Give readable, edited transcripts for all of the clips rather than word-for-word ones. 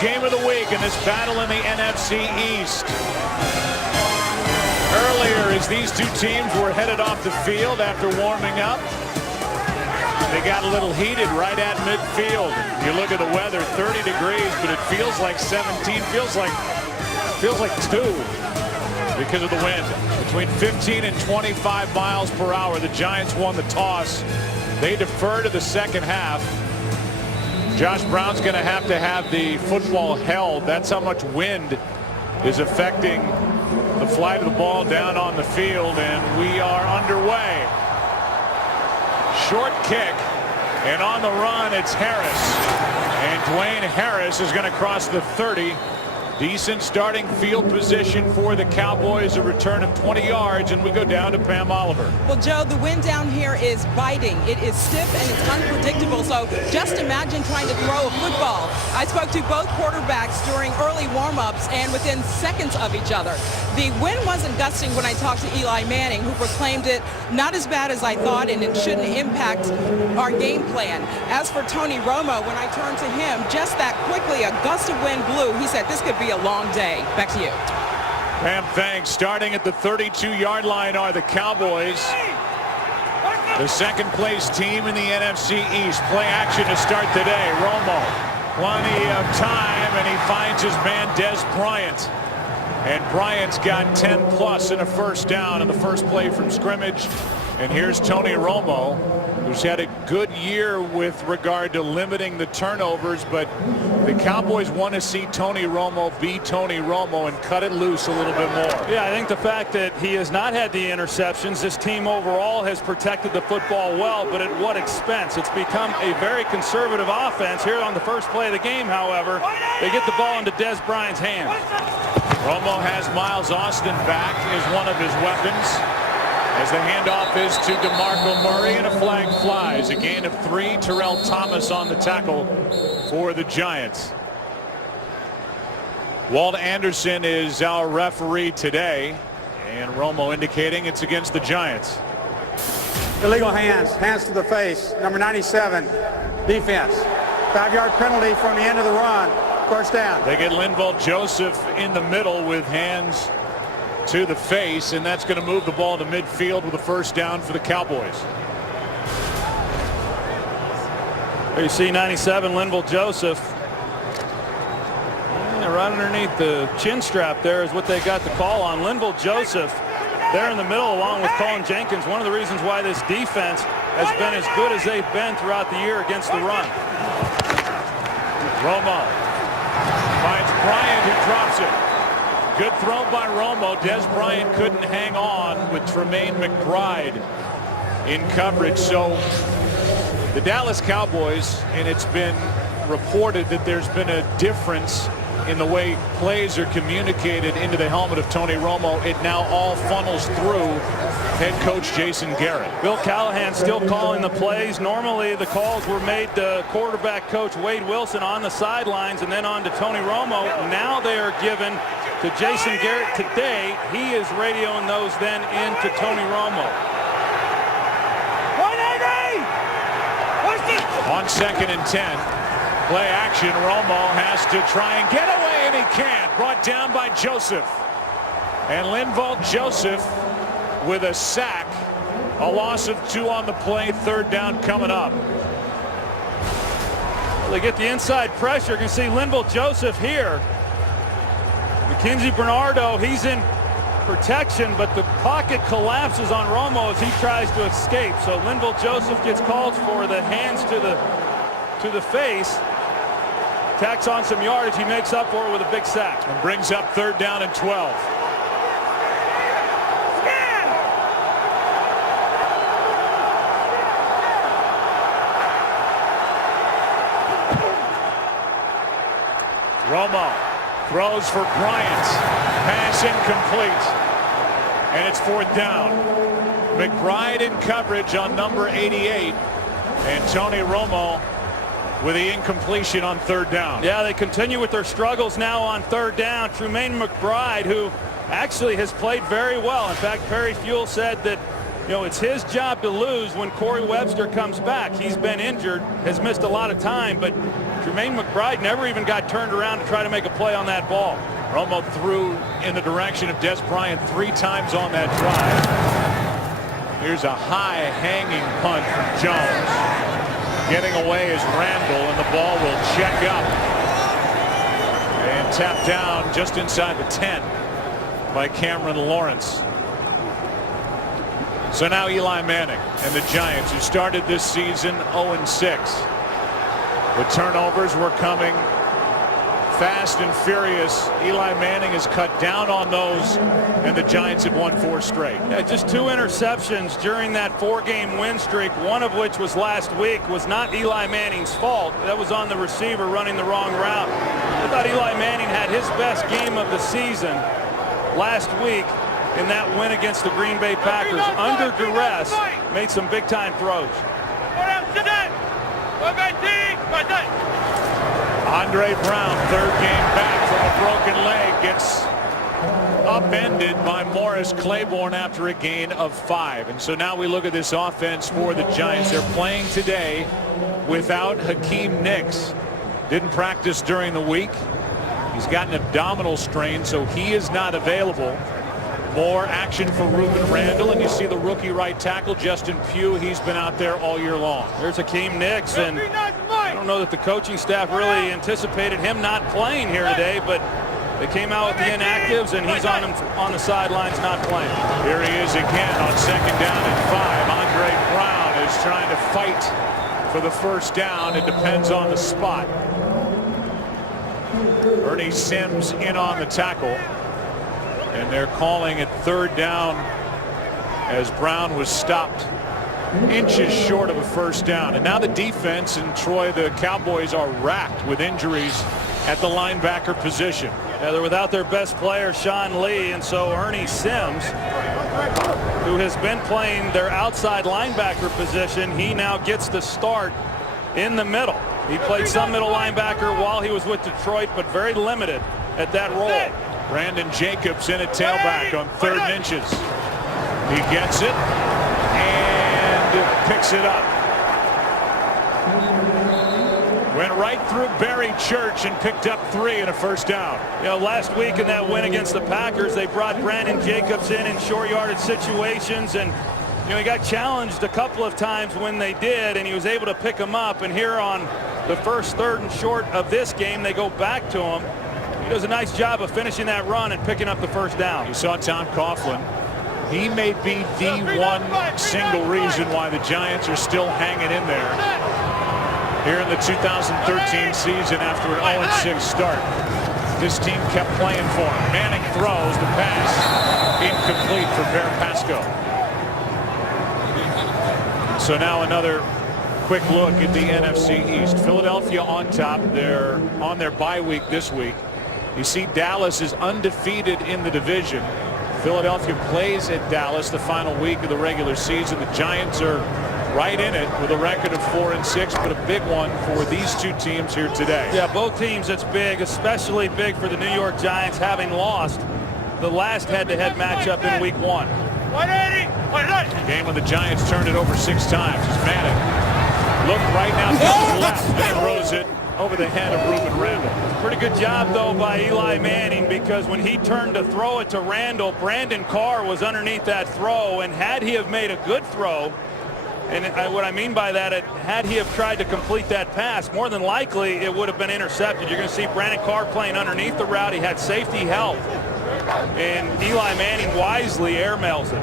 game of the week in this battle in the NFC East. Earlier, as these two teams were headed off the field after warming up, they got a little heated right at midfield. You look at the weather, 30 degrees, but it feels like 17. Feels like 2 because of the wind. Between 15 and 25 miles per hour. The Giants won the toss. They defer to the second half. Josh Brown's going to have the football held. That's how much wind is affecting the flight of the ball down on the field, and we are underway. Short kick, and on the run it's Harris, and Dwayne Harris is going to cross the 30. Decent starting field position for the Cowboys, a return of 20 yards, and we go down to Pam Oliver. Well, Joe, the wind down here is biting. It is stiff and it's unpredictable, so just imagine trying to throw a football. I spoke to both quarterbacks during early warm-ups and within seconds of each other. The wind wasn't gusting when I talked to Eli Manning, who proclaimed it not as bad as I thought, and it shouldn't impact our game plan. As for Tony Romo, when I turned to him, just that quickly a gust of wind blew. He said this could be a long day. Back to you. Pam, thanks. Starting at the 32-yard line are the Cowboys, the second-place team in the NFC East. Play action to start today. Romo, plenty of time, and he finds his man Dez Bryant. And Bryant's got 10+ in a first down in the first play from scrimmage. And here's Tony Romo, who's had a good year with regard to limiting the turnovers, but the Cowboys want to see Tony Romo be Tony Romo and cut it loose a little bit more. Yeah, I think the fact that he has not had the interceptions, this team overall has protected the football well, but at what expense? It's become a very conservative offense. Here on the first play of the game, however, they get the ball into Dez Bryant's hands. Romo has Miles Austin back as one of his weapons, as the handoff is to DeMarco Murray, and a flag flies. A gain of 3. Terrell Thomas on the tackle for the Giants. Walt Anderson is our referee today, and Romo indicating it's against the Giants. Illegal hands to the face, number 97, defense. 5-yard penalty from the end of the run, first down. They get Linval Joseph in the middle with hands to the face, and that's going to move the ball to midfield with a first down for the Cowboys. There you see 97, Linval Joseph. And right underneath the chin strap there is what they got the call on. Linval Joseph there in the middle along with Colin Jenkins. One of the reasons why this defense has been as good as they've been throughout the year against the run. Romo finds Bryant, who drops it. Good throw by Romo. Dez Bryant couldn't hang on with Tremaine McBride in coverage. So the Dallas Cowboys, and it's been reported that there's been a difference in the way plays are communicated into the helmet of Tony Romo. It now all funnels through head coach Jason Garrett. Bill Callahan still calling the plays. Normally the calls were made to quarterback coach Wade Wilson on the sidelines and then on to Tony Romo. Now they are given to Jason Garrett today. He is radioing those then into Tony Romo. On 2nd and 10. Play action. Romo has to try and get away, and he can't. Brought down by Joseph. And Linval Joseph with a sack. A loss of 2 on the play. Third down coming up. Well, they get the inside pressure. You can see Linval Joseph here. Mackenzie Bernardo, he's in protection, but the pocket collapses on Romo as he tries to escape. So Linval Joseph gets called for the hands to the face. Tacks on some yardage. He makes up for it with a big sack. And brings up third down and 12. Romo throws for Bryant. Pass incomplete. And it's fourth down. McBride in coverage on number 88. And Tony Romo with the incompletion on third down. Yeah, they continue with their struggles now on third down. Tremaine McBride, who actually has played very well. In fact, Perry Fuel said that, you know, it's his job to lose when Corey Webster comes back. He's been injured, has missed a lot of time, but Tremaine McBride never even got turned around to try to make a play on that ball. Romo threw in the direction of Des Bryant 3 times on that drive. Here's a high hanging punt from Jones. Getting away is Randall, and the ball will check up and tap down just inside the 10 by Cameron Lawrence. So now Eli Manning and the Giants, who started this season 0-6. The turnovers were coming fast and furious. Eli Manning has cut down on those, and the Giants have won 4 straight. Yeah, just 2 interceptions during that 4-game win streak, one of which was last week, was not Eli Manning's fault. That was on the receiver running the wrong route. I thought Eli Manning had his best game of the season last week in that win against the Green Bay Packers. Under duress, made some big-time throws. Andre Brown, 3rd game back from a broken leg, gets upended by Morris Claiborne after a gain of 5. And so now we look at this offense for the Giants. They're playing today without Hakeem Nicks. Didn't practice during the week. He's got an abdominal strain, so he is not available. More action for Reuben Randall, and you see the rookie right tackle Justin Pugh. He's been out there all year long. There's Hakeem Nicks, and I don't know that the coaching staff really anticipated him not playing here today, but they came out with the inactives, and he's on the sidelines not playing. Here he is again on 2nd down and 5. Andre Brown is trying to fight for the 1st down. It depends on the spot. Ernie Sims in on the tackle. And they're calling it 3rd down as Brown was stopped inches short of a 1st down. And now the defense in Troy, the Cowboys, are racked with injuries at the linebacker position. Yeah, they're without their best player, Sean Lee, and so Ernie Sims, who has been playing their outside linebacker position, he now gets the start in the middle. He played some middle linebacker while he was with Detroit, but very limited at that role. Brandon Jacobs in at tailback on 3rd and inches. He gets it and picks it up. Went right through Barry Church and picked up 3 and a 1st down. You know, last week in that win against the Packers, they brought Brandon Jacobs in short yardage situations, and you know, he got challenged a couple of times when they did, and he was able to pick him up. And here on the 1st, 3rd and short of this game, they go back to him. He does a nice job of finishing that run and picking up the 1st down. You saw Tom Coughlin. He may be the one single reason why the Giants are still hanging in there here in the 2013 season after an 0-6 start. This team kept playing for him. Manning throws the pass incomplete for Bear Pasco. So now another quick look at the NFC East. Philadelphia on top. They're on their bye week this week. You see Dallas is undefeated in the division. Philadelphia plays at Dallas the final week of the regular season. The Giants are right in it with a record of 4-6, but a big one for these 2 teams here today. Yeah, both teams, it's big, especially big for the New York Giants, having lost the last head-to-head matchup in week 1. Game when the Giants turned it over 6 times. As Manning look right now to the left and throws it over the head of Reuben Randall. Pretty good job, though, by Eli Manning, because when he turned to throw it to Randall, Brandon Carr was underneath that throw, and had he have made a good throw, and what I mean by that, had he have tried to complete that pass, more than likely it would have been intercepted. You're going to see Brandon Carr playing underneath the route. He had safety help, and Eli Manning wisely airmails it.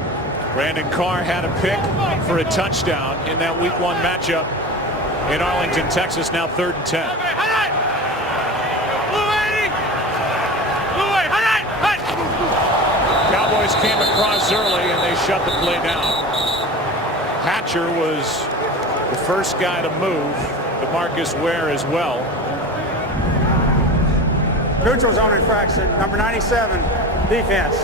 Brandon Carr had a pick for a touchdown in that week 1 matchup in Arlington, Texas. Now 3rd and 10. Cowboys came across early and they shut the play down. Hatcher was the first guy to move. DeMarcus Ware as well. Neutral zone infraction, number 97, defense.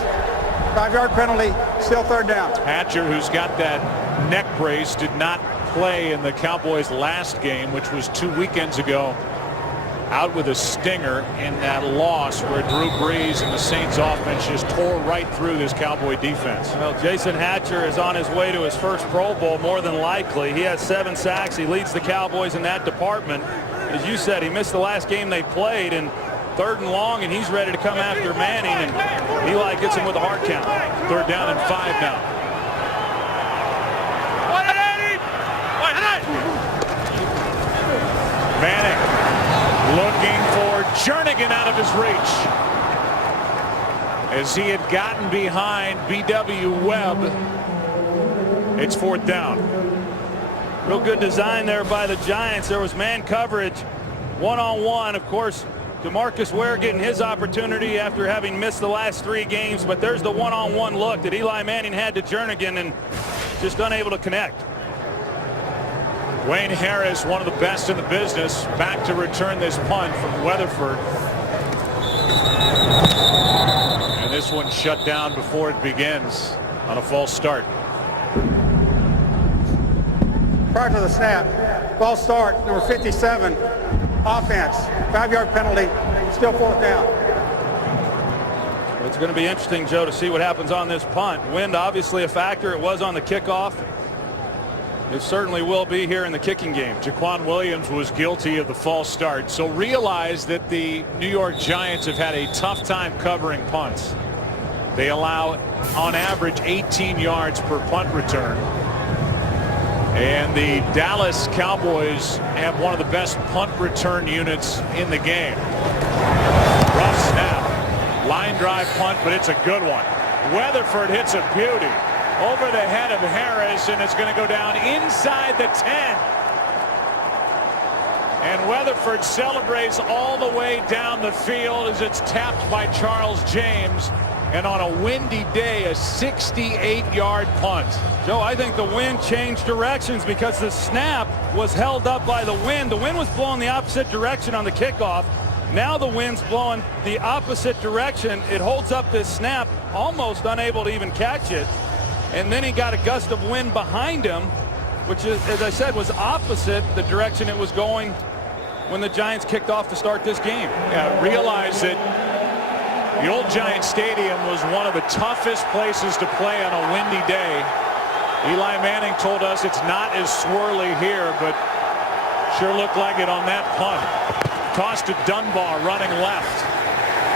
5-yard penalty, still 3rd down. Hatcher, who's got that neck brace, did not play in the Cowboys' last game, which was 2 weekends ago. Out with a stinger in that loss where Drew Brees and the Saints offense just tore right through this Cowboy defense. Well, Jason Hatcher is on his way to his first Pro Bowl, more than likely. He has 7 sacks. He leads the Cowboys in that department. as you said, he missed the last game they played, and 3rd and long, and he's ready to come after Manning, and Eli gets him with a hard count. 3rd down and 5 now. Manning looking for Jernigan out of his reach, as he had gotten behind B.W. Webb. It's 4th down. Real good design there by the Giants. There was man coverage, one-on-one. Of course, DeMarcus Ware getting his opportunity after having missed the last 3 games, but there's the one-on-one look that Eli Manning had to Jernigan and just unable to connect. Wayne Harris, one of the best in the business, back to return this punt from Weatherford. And this one shut down before it begins on a false start. Prior to the snap, false start, number 57, offense, 5-yard penalty, still 4th down. It's going to be interesting, Joe, to see what happens on this punt. Wind obviously a factor. It was on the kickoff. It certainly will be here in the kicking game. Jaquan Williams was guilty of the false start. So realize that the New York Giants have had a tough time covering punts. They allow on average 18 yards per punt return. And the Dallas Cowboys have one of the best punt return units in the game. Rough snap. Line drive punt, but it's a good one. Weatherford hits a beauty over the head of Harris, and it's going to go down inside the 10. And Weatherford celebrates all the way down the field as it's tapped by Charles James. And on a windy day, a 68-yard punt. Joe, I think the wind changed directions because the snap was held up by the wind. The wind was blowing the opposite direction on the kickoff. Now the wind's blowing the opposite direction. It holds up this snap, almost unable to even catch it. And then he got a gust of wind behind him, which is, as I said, was opposite the direction it was going when the Giants kicked off to start this game. Yeah, realize that the old Giant Stadium was one of the toughest places to play on a windy day. Eli Manning told us it's not as swirly here, but sure looked like it on that punt. Toss to Dunbar running left.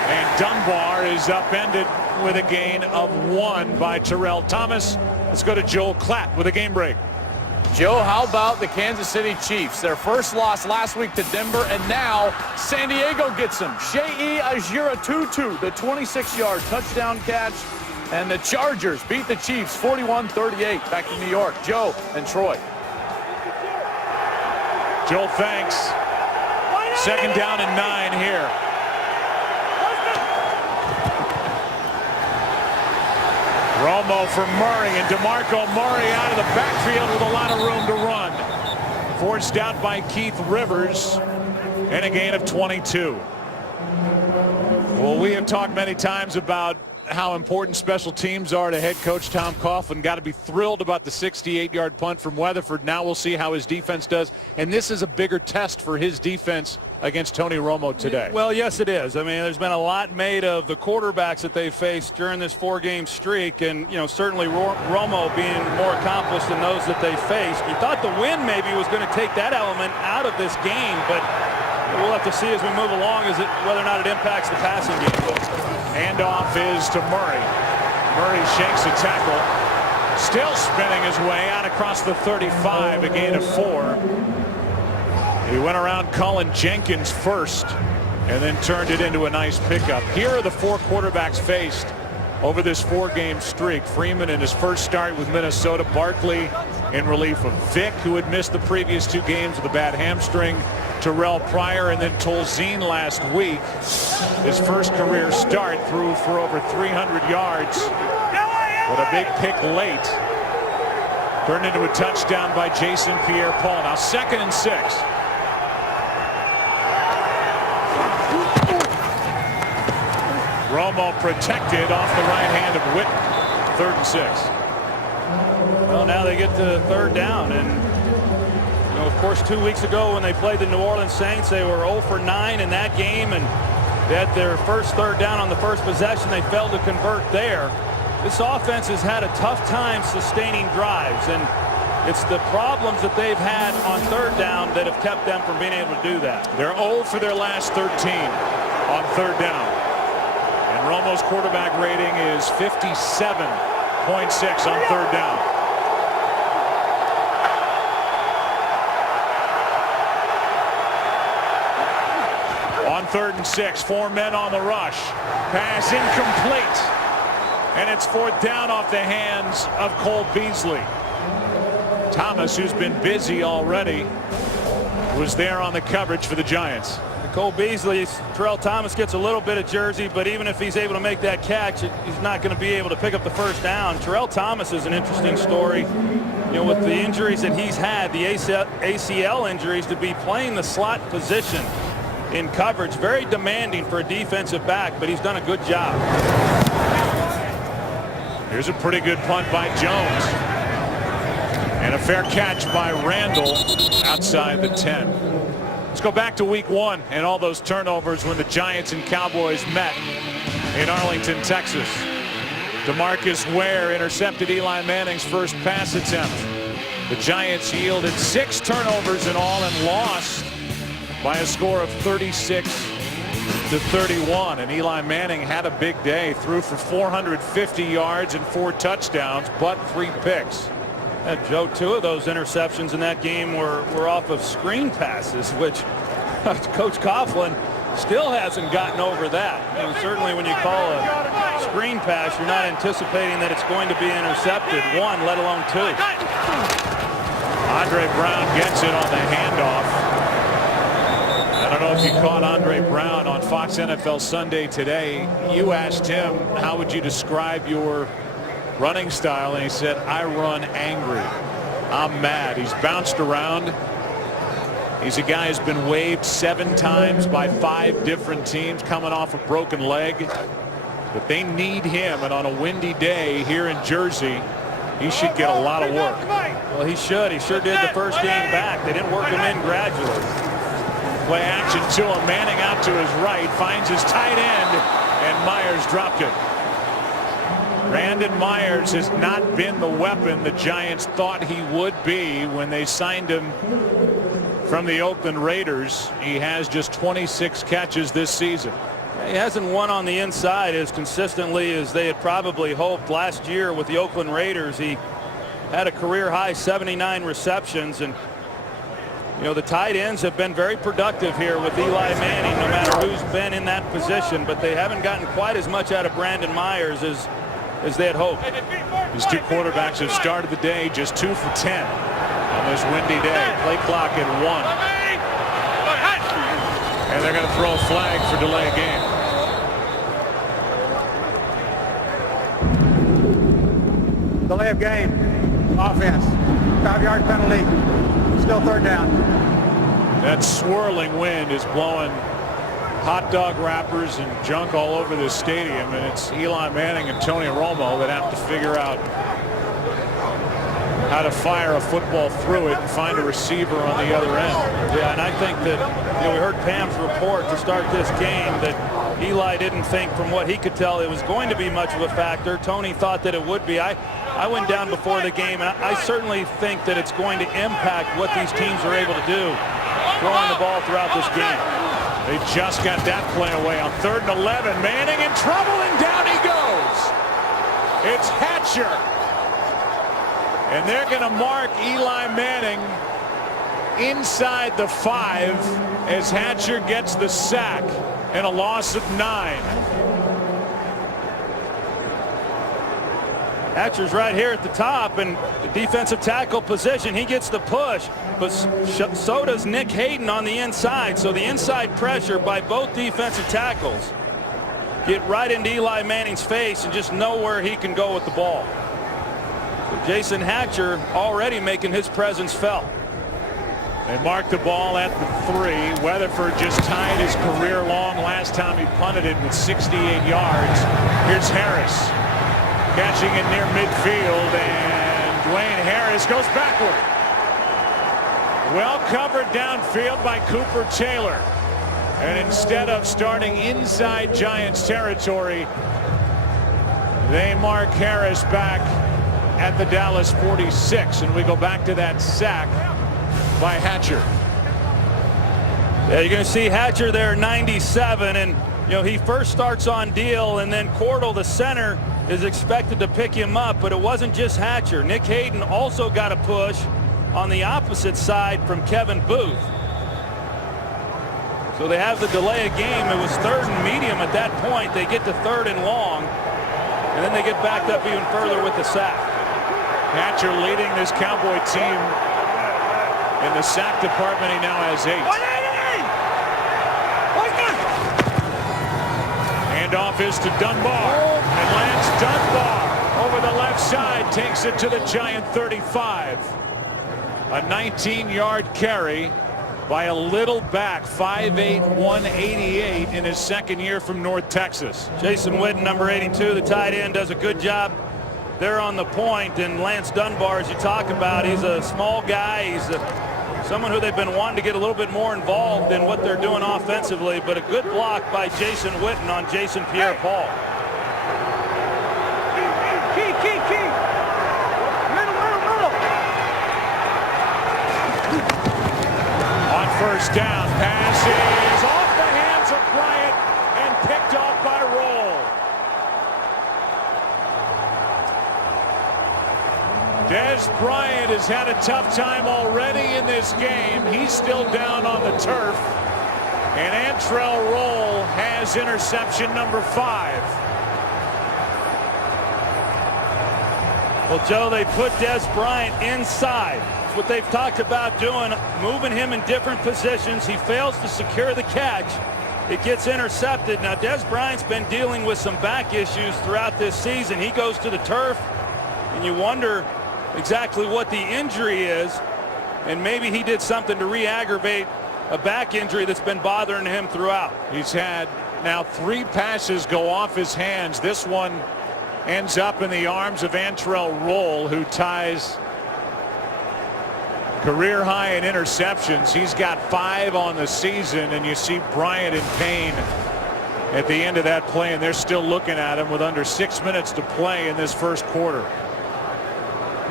And Dunbar is upended with a gain of 1 by Terrell Thomas. Let's go to Joel Klatt with a game break. Joe, how about the Kansas City Chiefs? Their first loss last week to Denver, and now San Diego gets them. Shea Ajira Tutu, the 26-yard touchdown catch, and the Chargers beat the Chiefs 41-38 back to New York. Joe and Troy. Joel, thanks. 2nd down and 9 here. Romo for Murray, and DeMarco Murray out of the backfield with a lot of room to run. Forced out by Keith Rivers, and a gain of 22. Well, we have talked many times about how important special teams are to head coach Tom Coughlin. Got to be thrilled about the 68-yard punt from Weatherford. Now we'll see how his defense does, and this is a bigger test for his defense against Tony Romo today. Well, yes, it is. I mean, there's been a lot made of the quarterbacks that they faced during this 4-game streak, and certainly Romo being more accomplished than those that they faced. You thought the win maybe was going to take that element out of this game, but we'll have to see as we move along whether or not it impacts the passing game. Handoff is to Murray. Murray shakes a tackle, still spinning his way out across the 35, a gain of 4. He went around Colin Jenkins first and then turned it into a nice pickup. Here are the 4 quarterbacks faced over this 4-game streak. Freeman in his first start with Minnesota. Barkley in relief of Vick, who had missed the previous 2 games with a bad hamstring. Terrell Pryor, and then Tolzien last week. His first career start, threw for over 300 yards with a big pick late. Turned into a touchdown by Jason Pierre-Paul. Now 2nd and 6. Romo protected off the right hand of Whitten. 3rd and 6. Well, now they get to 3rd down, and of course 2 weeks ago when they played the New Orleans Saints, they were 0 for 9 in that game, and they had their first 3rd down on the first possession. They failed to convert there. This offense has had a tough time sustaining drives, and It's the problems that they've had on third down that have kept them from being able to do that. They're 0 for their last 13 on third down. And Romo's quarterback rating is 57.6 on third down. On 3rd and 6, 4 men on the rush. Pass incomplete. And it's 4th down off the hands of Cole Beasley. Thomas, who's been busy already, was there on the coverage for the Giants. Cole Beasley, Terrell Thomas gets a little bit of jersey, but even if he's able to make that catch, he's not going to be able to pick up the first down. Terrell Thomas is an interesting story. You know, with the injuries that he's had, the ACL injuries, to be playing the slot position in coverage, very demanding for a defensive back, but he's done a good job. Here's a pretty good punt by Jones. And a fair catch by Randall outside the 10. Let's go back to week 1 and all those turnovers when the Giants and Cowboys met in Arlington, Texas. DeMarcus Ware intercepted Eli Manning's first pass attempt. The Giants yielded 6 turnovers in all and lost by a score of 36-31. And Eli Manning had a big day, threw for 450 yards and 4 touchdowns, but 3 picks. Joe, 2 of those interceptions in that game were off of screen passes, which Coach Coughlin still hasn't gotten over that. You know, certainly when you call a screen pass, you're not anticipating that it's going to be intercepted, 1, let alone 2. Andre Brown gets it on the handoff. I don't know if you caught Andre Brown on Fox NFL Sunday today. You asked him, how would you describe your running style? And he said, I run angry. I'm mad. He's bounced around. He's a guy who's been waived 7 times by 5 different teams, coming off a broken leg. But they need him, and on a windy day here in Jersey, he should get a lot of work. Well, he should. He sure did the first game back. They didn't work him in gradually. Play action to him. Manning out to his right, finds his tight end, and Myers dropped it. Brandon Myers has not been the weapon the Giants thought he would be when they signed him from the Oakland Raiders. He has just 26 catches this season. He hasn't won on the inside as consistently as they had probably hoped. Last year with the Oakland Raiders, he had a career high 79 receptions, and you know, the tight ends have been very productive here with Eli Manning, no matter who's been in that position, but they haven't gotten quite as much out of Brandon Myers as they had hoped. These 2 quarterbacks have started the day just 2 for 10 on this windy day. Play clock at 1. And they're going to throw a flag for delay of game. Delay of game. Offense. 5-yard penalty. Still 3rd down. That swirling wind is blowing hot dog wrappers and junk all over this stadium, and it's Eli Manning and Tony Romo that have to figure out how to fire a football through it and find a receiver on the other end. Yeah, and I think that, you know, we heard Pam's report to start this game that Eli didn't think, from what he could tell, it was going to be much of a factor. Tony thought that it would be. I went down before the game, and I certainly think that it's going to impact what these teams are able to do throwing the ball throughout this game. They just got that play away on 3rd and 11. Manning in trouble, and down he goes. It's Hatcher. And they're going to mark Eli Manning inside the 5 as Hatcher gets the sack and a loss of 9. Hatcher's right here at the top, and the defensive tackle position, he gets the push, but so does Nick Hayden on the inside. So the inside pressure by both defensive tackles get right into Eli Manning's face and just know where he can go with the ball. So Jason Hatcher already making his presence felt. They mark the ball at the 3. Weatherford just tied his career long last time he punted it with 68 yards. Here's Harris catching it near midfield, and Dwayne Harris goes backward. Well covered downfield by Cooper Taylor. And instead of starting inside Giants territory, they mark Harris back at the Dallas 46, and we go back to that sack by Hatcher. Yeah, you're going to see Hatcher there, 97, and he first starts on deal, and then Cordell, the center, is expected to pick him up, but it wasn't just Hatcher. Nick Hayden also got a push on the opposite side from Kevin Booth. So they have the delay of game. It was 3rd and medium at that point. They get to 3rd and long, and then they get backed up even further with the sack. Hatcher leading this Cowboy team in the sack department. He now has 8. Handoff is to Dunbar, and Lance Dunbar over the left side takes it to the Giant 35. A 19-yard carry by a little back, 5'8", 188 in his second year from North Texas. Jason Witten, number 82, the tight end, does a good job there on the point. And Lance Dunbar, as you talk about, he's a small guy. He's someone who they've been wanting to get a little bit more involved in what they're doing offensively. But a good block by Jason Witten on Jason Pierre-Paul. First down, pass is off the hands of Bryant and picked off by Roll. Dez Bryant has had a tough time already in this game. He's still down on the turf. And Antrell Roll has interception number 5. Well, Joe, they put Dez Bryant inside. What they've talked about doing, moving him in different positions. He fails to secure the catch. It gets intercepted. Now, Dez Bryant's been dealing with some back issues throughout this season. He goes to the turf, and you wonder exactly what the injury is, and maybe he did something to re-aggravate a back injury that's been bothering him throughout. He's had now 3 passes go off his hands. This one ends up in the arms of Antrell Roll, who ties career high in interceptions. He's got 5 on the season, and you see Bryant in pain at the end of that play, and they're still looking at him with under 6 minutes to play in this first quarter.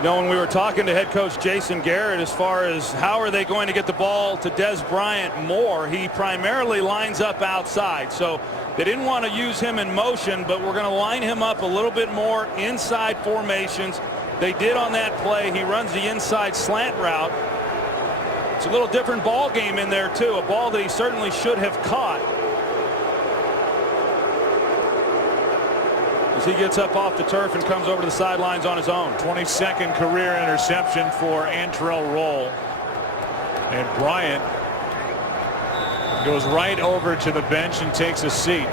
When we were talking to head coach Jason Garrett as far as how are they going to get the ball to Dez Bryant more, he primarily lines up outside. So they didn't want to use him in motion, but we're going to line him up a little bit more inside formations. They did on that play. He runs the inside slant route. It's a little different ball game in there too, a ball that he certainly should have caught. As he gets up off the turf and comes over to the sidelines on his own. 22nd career interception for Antrell Roll. And Bryant goes right over to the bench and takes a seat.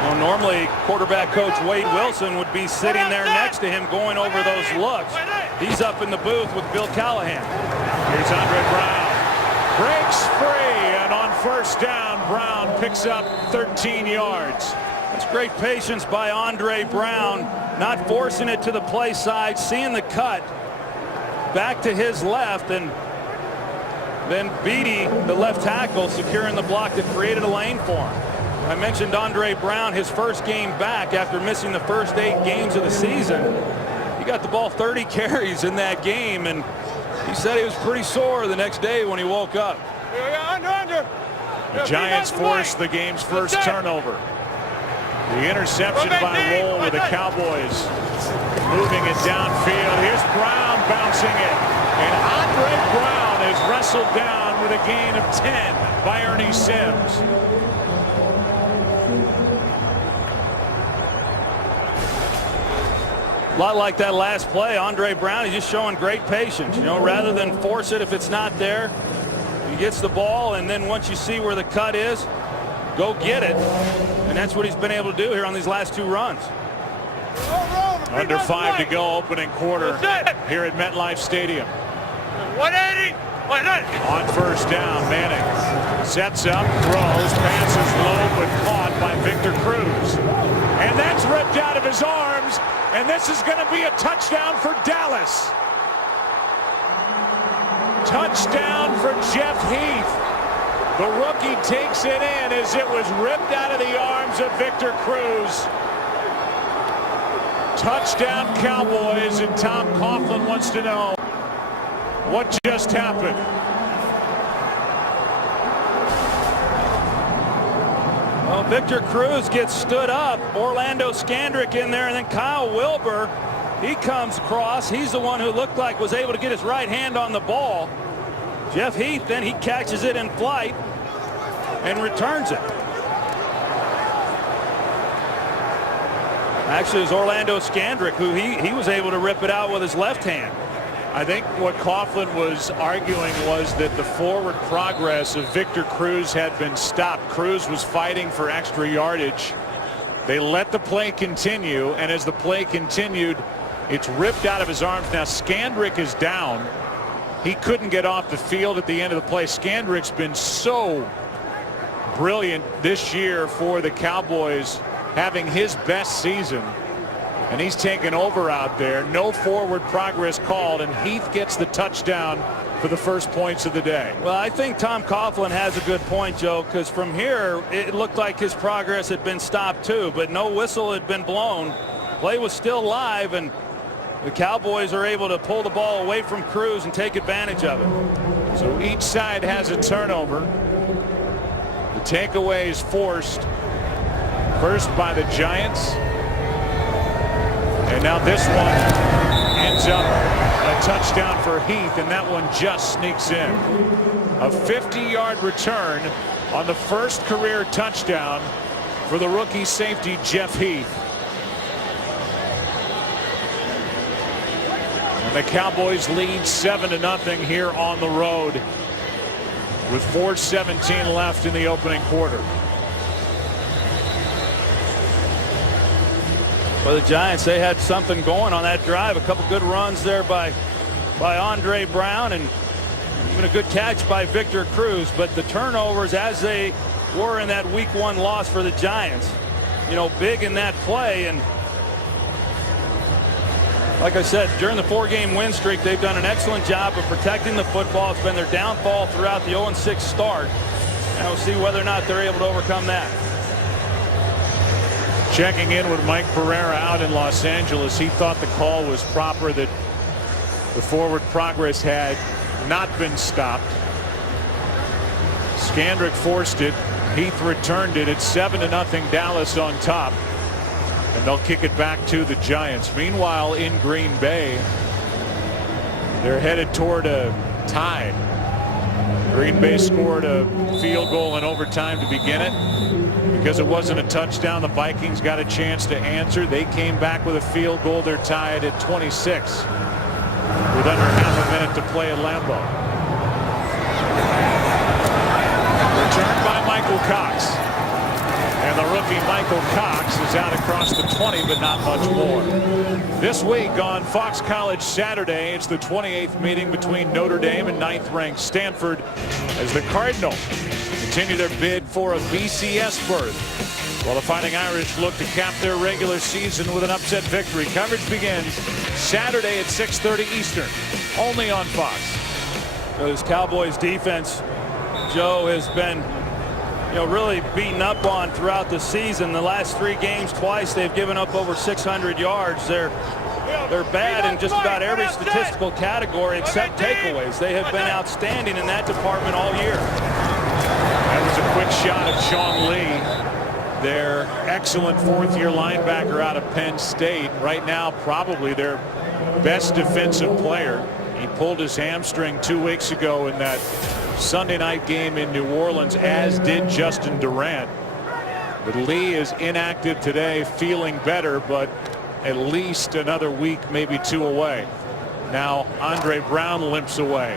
Well, normally quarterback coach Wade Wilson would be sitting there next to him going over those looks. He's up in the booth with Bill Callahan. Here's Andre Brown. Breaks free, and on first down, Brown picks up 13 yards. That's great patience by Andre Brown, not forcing it to the play side, seeing the cut back to his left, and then Beatty, the left tackle, securing the block that created a lane for him. I mentioned Andre Brown, his first game back after missing the first 8 games of the season. He got the ball 30 carries in that game, and he said he was pretty sore the next day when he woke up. The Giants forced the game's first turnover. The interception by Roll with the Cowboys moving it downfield. Here's Brown bouncing it, and Andre Brown is wrestled down with a gain of 10 by Ernie Sims. A lot like that last play, Andre Brown is just showing great patience. Rather than force it if it's not there, he gets the ball, and then once you see where the cut is, go get it. And that's what he's been able to do here on these last 2 runs. Under 5 to go, opening quarter here at MetLife Stadium. 180. On first down, Manning sets up, throws, passes low, but caught by Victor Cruz. And that's ripped out of his arms, and this is going to be a touchdown for Dallas. Touchdown for Jeff Heath. The rookie takes it in as it was ripped out of the arms of Victor Cruz. Touchdown Cowboys, and Tom Coughlin wants to know what just happened. Well, Victor Cruz gets stood up. Orlando Scandrick in there, and then Kyle Wilbur, he comes across. He's the one who looked like was able to get his right hand on the ball. Jeff Heath, then he catches it in flight and returns it. Actually, it was Orlando Scandrick who he was able to rip it out with his left hand. I think what Coughlin was arguing was that the forward progress of Victor Cruz had been stopped. Cruz was fighting for extra yardage. They let the play continue, and as the play continued, it's ripped out of his arms. Now Scandrick is down. He couldn't get off the field at the end of the play. Scandrick's been so brilliant this year for the Cowboys, having his best season, and he's taken over out there. No forward progress called, and Heath gets the touchdown for the first points of the day. Well, I think Tom Coughlin has a good point, Joe, because from here it looked like his progress had been stopped too, but no whistle had been blown. Play was still live, and the Cowboys are able to pull the ball away from Cruz and take advantage of it. So each side has a turnover. The takeaway is forced first by the Giants, and now this one ends up a touchdown for Heath, and that one just sneaks in. A 50-yard return on the first career touchdown for the rookie safety Jeff Heath. And the Cowboys lead 7-0 here on the road with 4:17 left in the opening quarter. Well, the Giants, they had something going on that drive. A couple good runs there by Andre Brown, and even a good catch by Victor Cruz. But the turnovers, as they were in that Week 1 loss for the Giants, you know, big in that play. And like I said, during the 4-game win streak, they've done an excellent job of protecting the football. It's been their downfall throughout the 0-6 start. And we'll see whether or not they're able to overcome that. Checking in with Mike Pereira out in Los Angeles. He thought the call was proper, that the forward progress had not been stopped. Scandrick forced it. Heath returned it. It's 7-0 Dallas on top, and they'll kick it back to the Giants. Meanwhile, in Green Bay, they're headed toward a tie. Green Bay scored a field goal in overtime to begin it. Because it wasn't a touchdown, the Vikings got a chance to answer. They came back with a field goal. They're tied at 26 with under half a minute to play at Lambeau. Returned by Michael Cox. And the rookie Michael Cox is out across the 20, but not much more. This week on Fox College Saturday, it's the 28th meeting between Notre Dame and 9th-ranked Stanford as the Cardinals continue their bid for a BCS berth, while the Fighting Irish look to cap their regular season with an upset victory. Coverage begins Saturday at 6:30 Eastern, only on Fox. So this Cowboys defense, Joe, has been, you know, really beaten up on throughout the season. The last 3 games, twice they've given up over 600 yards. They're bad in just about every statistical category except takeaways. They have been outstanding in that department all year. That was a quick shot of Sean Lee, their excellent 4th-year linebacker out of Penn State. Right now, probably their best defensive player. He pulled his hamstring 2 weeks ago in that Sunday night game in New Orleans, as did Justin Durant. But Lee is inactive today, feeling better, but at least another week, maybe 2 away. Now Andre Brown limps away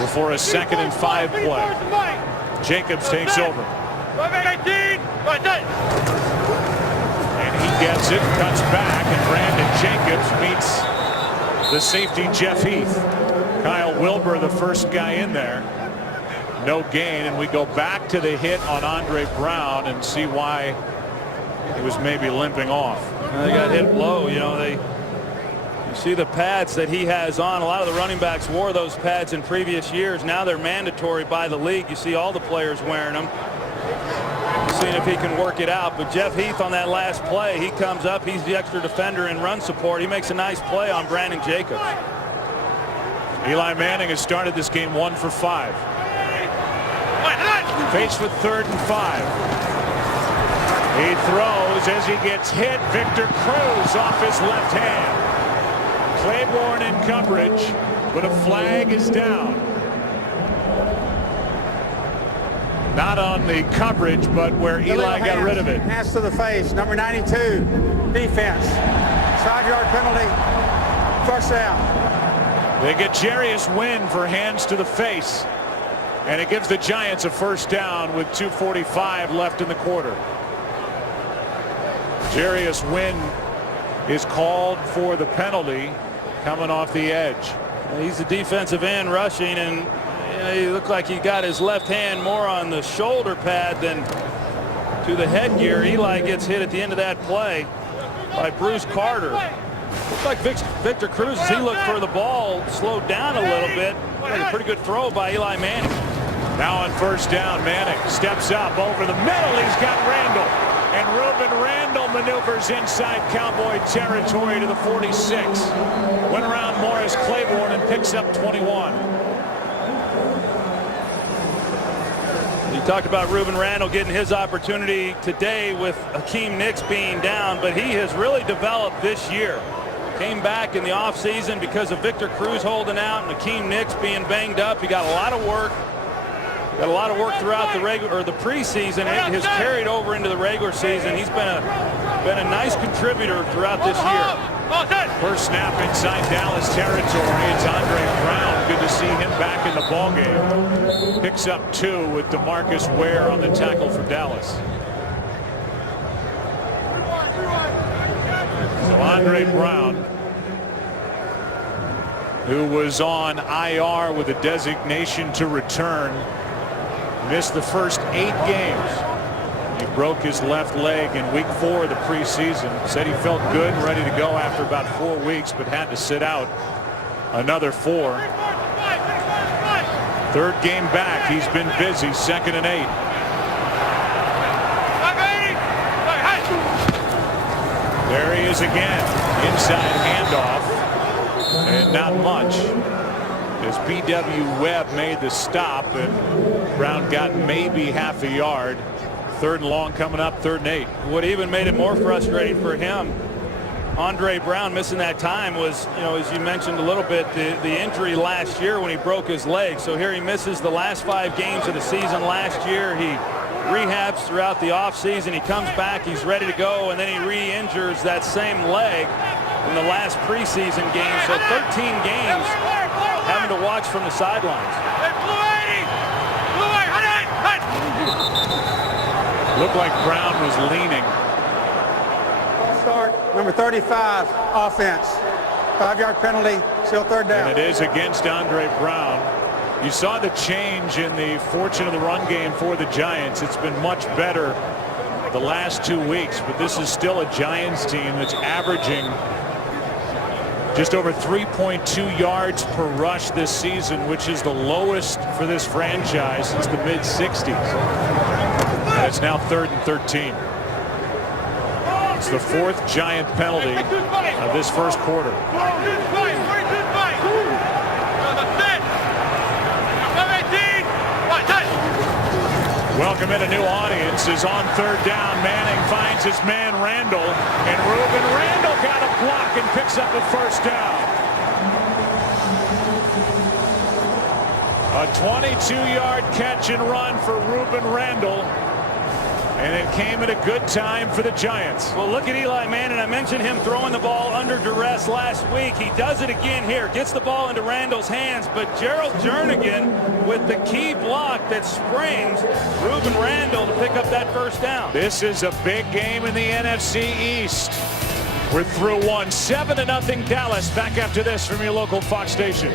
before a 2nd and 5 play. Jacobs takes over. And he gets it, cuts back, and Brandon Jacobs meets the safety Jeff Heath. Kyle Wilbur, the first guy in there. No gain, and we go back to the hit on Andre Brown and see why he was maybe limping off. They got hit low, you know. You see the pads that he has on. A lot of the running backs wore those pads in previous years. Now they're mandatory by the league. You see all the players wearing them. Seeing if he can work it out. But Jeff Heath on that last play, he comes up. He's the extra defender in run support. He makes a nice play on Brandon Jacobs. Eli Manning has started this game 1 for 5. Faced with 3rd and 5. He throws as he gets hit. Victor Cruz off his left hand. Claiborne in coverage, but a flag is down. Not on the coverage, but where Eli got rid of it. Hands to the face. Number 92, defense. 5-yard penalty. First down. They get Jarius Wynn for hands to the face. And it gives the Giants a first down with 2:45 left in the quarter. Jarius Wynn is called for the penalty coming off the edge. He's the defensive end rushing, and he looked like he got his left hand more on the shoulder pad than to the headgear. Eli gets hit at the end of that play by Bruce Carter. Looks like Victor Cruz, as he looked for the ball, slowed down a little bit. Like a pretty good throw by Eli Manning. Now on first down, Manning steps up over the middle. He's got Randall. And Ruben Randall maneuvers inside Cowboy territory to the 46. Went around Morris Claiborne and picks up 21. You talked about Ruben Randall getting his opportunity today with Hakeem Nicks being down, but he has really developed this year. Came back in the offseason because of Victor Cruz holding out and Hakeem Nicks being banged up. He got a lot of work. Got a lot of work throughout the preseason. It has carried over into the regular season. He's been a nice contributor throughout this year. First snap inside Dallas territory. It's Andre Brown. Good to see him back in the ballgame. Picks up 2 with DeMarcus Ware on the tackle for Dallas. So Andre Brown, who was on IR with a designation to return, missed the first 8 games. He broke his left leg in week 4 of the preseason. Said he felt good and ready to go after about 4 weeks, but had to sit out another 4. Third game back. He's been busy. 2nd and 8. There he is again. Inside handoff. And not much. As B.W. Webb made the stop, and Brown got maybe half a yard. 3rd and long coming up, 3rd and 8. What even made it more frustrating for him, Andre Brown missing that time, was, as you mentioned a little bit, the injury last year when he broke his leg. So here he misses the last 5 games of the season last year. He rehabs throughout the offseason. He comes back, he's ready to go, and then he re-injures that same leg in the last preseason game. So 13 games having to watch from the sidelines. Looked like Brown was leaning. Start number 35, offense. 5-yard penalty, still 3rd down. And it is against Andre Brown. You saw the change in the fortune of the run game for the Giants. It's been much better the last 2 weeks, but this is still a Giants team that's averaging just over 3.2 yards per rush this season, which is the lowest for this franchise since the mid-60s. And it's now 3rd and 13. It's the 4th Giant penalty of this first quarter. Welcome in a new audience is on 3rd down. Manning finds his man Randall, and Ruben Randall got a block and picks up a first down. A 22-yard catch and run for Ruben Randall, and it came at a good time for the Giants. Well, look at Eli Manning. I mentioned him throwing the ball under duress last week. He does it again here. Gets the ball into Randall's hands, but Gerald Jernigan with the key block that springs Ruben Randall to pick up that first down. This is a big game in the NFC East. We're through 1. 7-0 Dallas. Back after this from your local Fox station.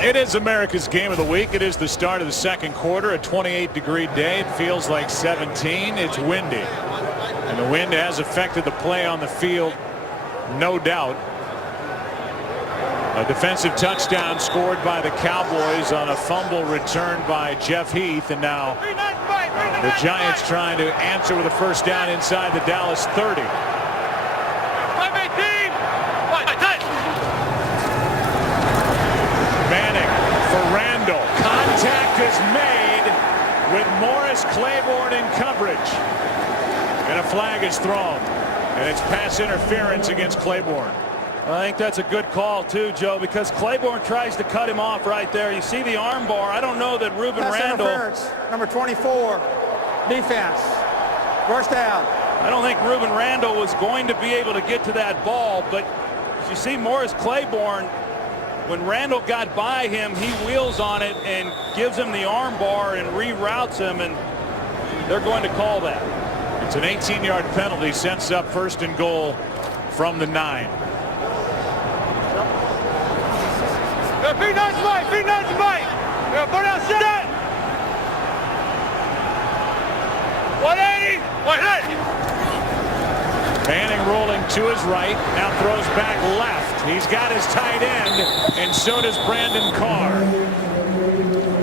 It is America's game of the week. It is the start of the second quarter. A 28-degree day. It feels like 17. It's windy. And the wind has affected the play on the field, no doubt. A defensive touchdown scored by the Cowboys on a fumble returned by Jeff Heath. And now The Giants trying to answer with a first down inside the Dallas 30. Manning for Randall. Contact is made with Morris Claiborne in coverage. And a flag is thrown. And it's pass interference against Claiborne. I think that's a good call too, Joe, because Claiborne tries to cut him off right there. You see the arm bar. I don't know that Ruben Randall. Number 24, defense. First down. I don't think Ruben Randall was going to be able to get to that ball, but you see Morris Claiborne, when Randall got by him, he wheels on it and gives him the arm bar and reroutes him, and they're going to call that. It's an 18-yard penalty, sets up first and goal from the 9. Be nice, Mike. Be nice, Mike. Put out set. 180. 180. Manning rolling to his right, now throws back left. He's got his tight end, and so does Brandon Carr.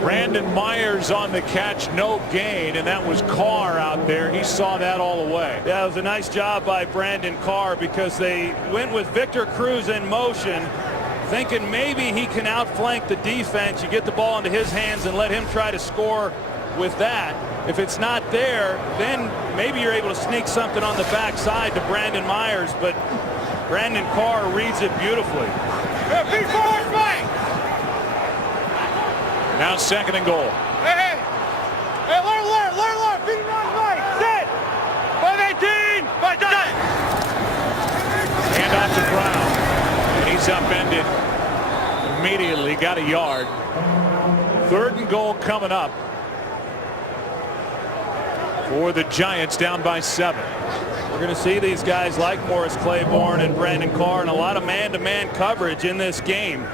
Brandon Myers on the catch, no gain, and that was Carr out there. He saw that all the way. Yeah, it was a nice job by Brandon Carr because they went with Victor Cruz in motion, thinking maybe he can outflank the defense. You get the ball into his hands and let him try to score with that. If it's not there, then maybe you're able to sneak something on the backside to Brandon Myers, but Brandon Carr reads it beautifully. Be forward, Mike. Now second and goal. Hey, learn. Be nice, Mike. Sit. 518. 510. Hand off to Brown. He's upended immediately, got a yard. Third and goal coming up for the Giants, down by 7. We're going to see these guys like Morris Claiborne and Brandon Carr and a lot of man-to-man coverage in this game.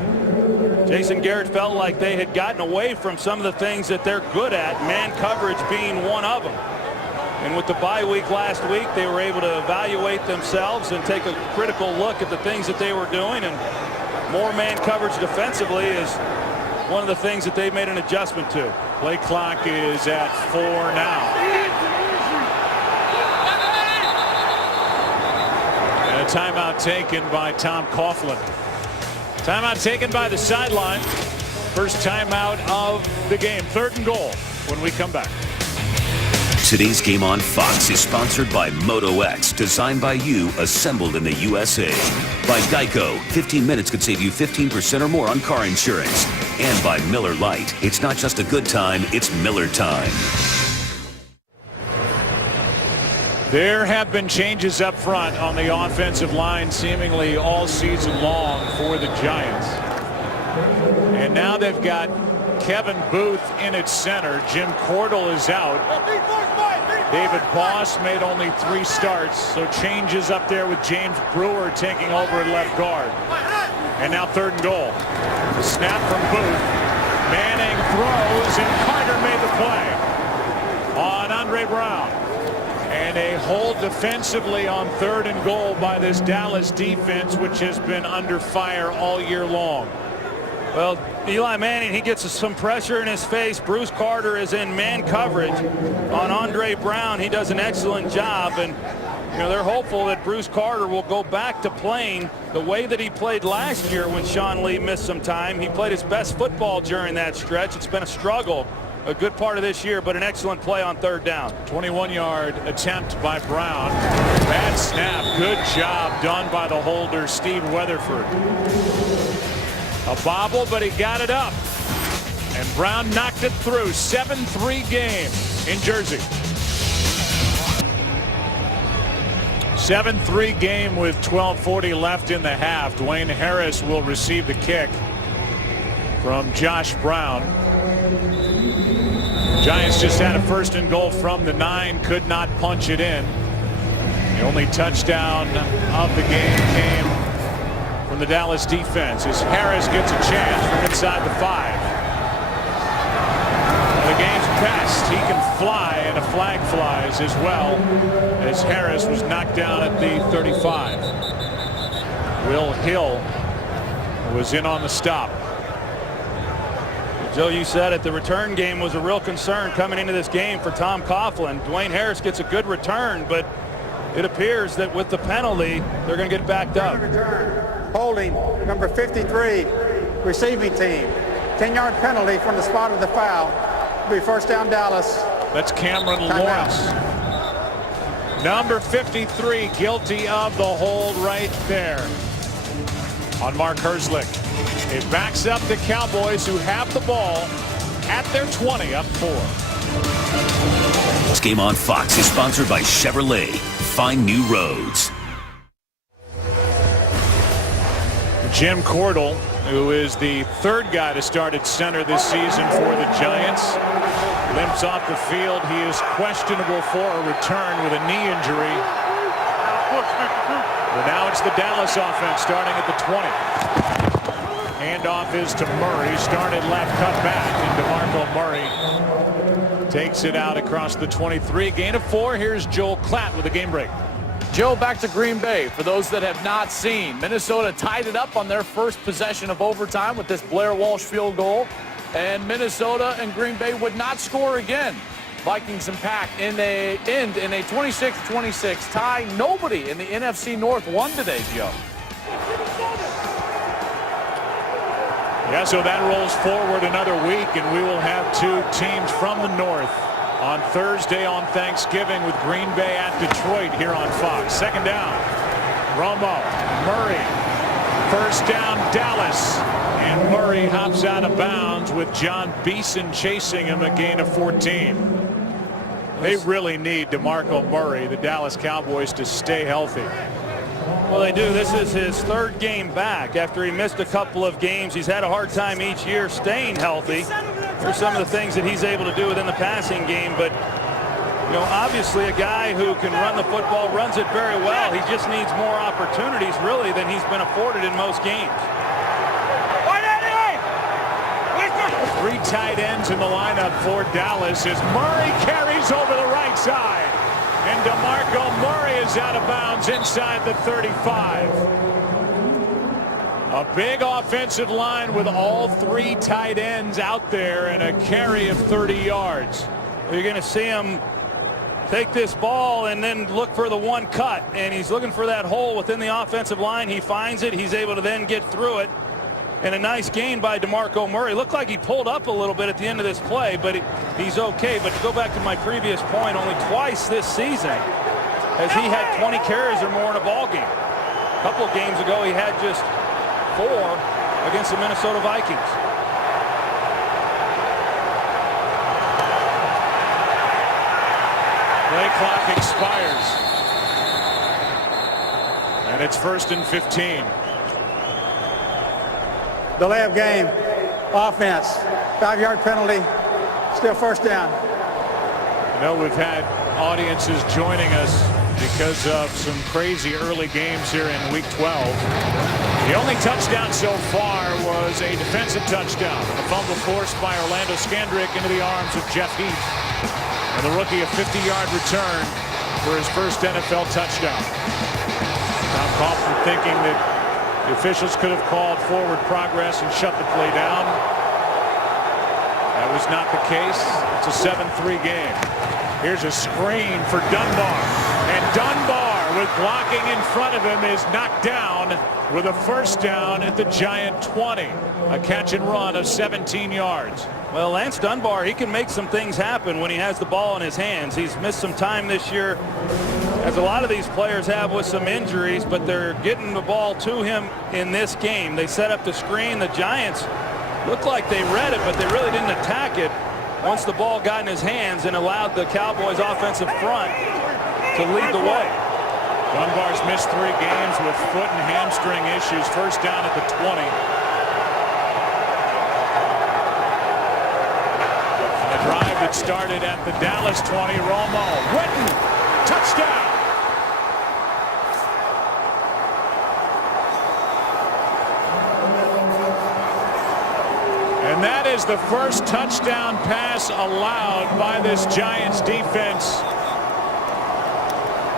Jason Garrett felt like they had gotten away from some of the things that they're good at, man coverage being one of them. And with the bye week last week, they were able to evaluate themselves and take a critical look at the things that they were doing. And more man coverage defensively is one of the things that they made an adjustment to. Play clock is at 4 now. And a timeout taken by Tom Coughlin. Timeout taken by the sideline. First timeout of the game. Third and goal when we come back. Today's game on Fox is sponsored by Moto X, designed by you, assembled in the USA. By Geico, 15 minutes could save you 15% or more on car insurance. And by Miller Lite, it's not just a good time, it's Miller time. There have been changes up front on the offensive line seemingly all season long for the Giants. And now they've got Kevin Booth in its center. Jim Cordell is out. David Boss made only 3 starts, so changes up there with James Brewer taking over at left guard. And now third and goal. The snap from Booth. Manning throws, and Carter made the play on Andre Brown. And a hold defensively on third and goal by this Dallas defense, which has been under fire all year long. Well, Eli Manning, he gets some pressure in his face. Bruce Carter is in man coverage on Andre Brown. He does an excellent job, and you know they're hopeful that Bruce Carter will go back to playing the way that he played last year when Sean Lee missed some time. He played his best football during that stretch. It's been a struggle a good part of this year, but an excellent play on third down. 21-yard attempt by Brown. Bad snap. Good job done by the holder, Steve Weatherford. A bobble, but he got it up. And Brown knocked it through. 7-3 game in Jersey. 7-3 game with 12:40 left in the half. Dwayne Harris will receive the kick from Josh Brown. Giants just had a first and goal from the 9. Could not punch it in. The only touchdown of the game came from the Dallas defense as Harris gets a chance from inside the 5. The game's passed. He can fly, and a flag flies as well as Harris was knocked down at the 35. Will Hill was in on the stop. Joe, you said it. The return game was a real concern coming into this game for Tom Coughlin. Dwayne Harris gets a good return, but it appears that with the penalty, they're going to get backed up. Holding number 53, receiving team. 10-yard penalty from the spot of the foul. It'll be first down Dallas. That's Cameron Timeout. Lawrence. Number 53 guilty of the hold right there on Mark Herzlich. It backs up the Cowboys, who have the ball at their 20, up 4. This game on Fox is sponsored by Chevrolet. Find new roads. Jim Cordell, who is the third guy to start at center this season for the Giants, limps off the field. He is questionable for a return with a knee injury. But now it's the Dallas offense starting at the 20. Handoff is to Murray. Started left, cut back, and DeMarco Murray takes it out across the 23. Gain of 4. Here's Joel Klatt with a game break. Joe, back to Green Bay. For those that have not seen, Minnesota tied it up on their first possession of overtime with this Blair Walsh field goal. And Minnesota and Green Bay would not score again. Vikings and Pack end in a 26-26 tie. Nobody in the NFC North won today, Joe. Yeah, so that rolls forward another week, and we will have 2 teams from the North on Thursday on Thanksgiving with Green Bay at Detroit here on Fox. Second down. Romo, Murray. First down, Dallas. And Murray hops out of bounds with John Beeson chasing him, a gain of 14. They really need DeMarco Murray, the Dallas Cowboys, to stay healthy. Well, they do. This is his 3rd game back after he missed a couple of games. He's had a hard time each year staying healthy. There's some of the things that he's able to do within the passing game, but you know, obviously a guy who can run the football, runs it very well. He just needs more opportunities really than he's been afforded in most games. 3 tight ends in the lineup for Dallas as Murray carries over the right side. And DeMarco Murray is out of bounds inside the 35. A big offensive line with all 3 tight ends out there and a carry of 30 yards. You're going to see him take this ball and then look for the one cut. And he's looking for that hole within the offensive line. He finds it. He's able to then get through it. And a nice gain by DeMarco Murray. Looked like he pulled up a little bit at the end of this play, but he's okay. But to go back to my previous point, only twice this season has he had 20 carries or more in a ball game. A couple of games ago, he had just 4 against the Minnesota Vikings. Play clock expires. And it's 1st and 15. Delay of game. Offense. 5-yard penalty. Still first down. You know, we've had audiences joining us because of some crazy early games here in Week 12. The only touchdown so far was a defensive touchdown. A fumble forced by Orlando Scandrick into the arms of Jeff Heath. And the rookie a 50-yard return for his first NFL touchdown. Tom Coughlin thinking that the officials could have called forward progress and shut the play down. That was not the case. It's a 7-3 game. Here's a screen for Dunbar. And Dunbar, with blocking in front of him, is knocked down with a first down at the Giant 20. A catch and run of 17 yards. Well, Lance Dunbar, he can make some things happen when he has the ball in his hands. He's missed some time this year, as a lot of these players have with some injuries, but they're getting the ball to him in this game. They set up the screen. The Giants looked like they read it, but they really didn't attack it once the ball got in his hands and allowed the Cowboys offensive front to lead the way. Dunbar's missed 3 games with foot and hamstring issues. First down at the 20. And a drive that started at the Dallas 20. Romo, Witten, touchdown. And that is the first touchdown pass allowed by this Giants defense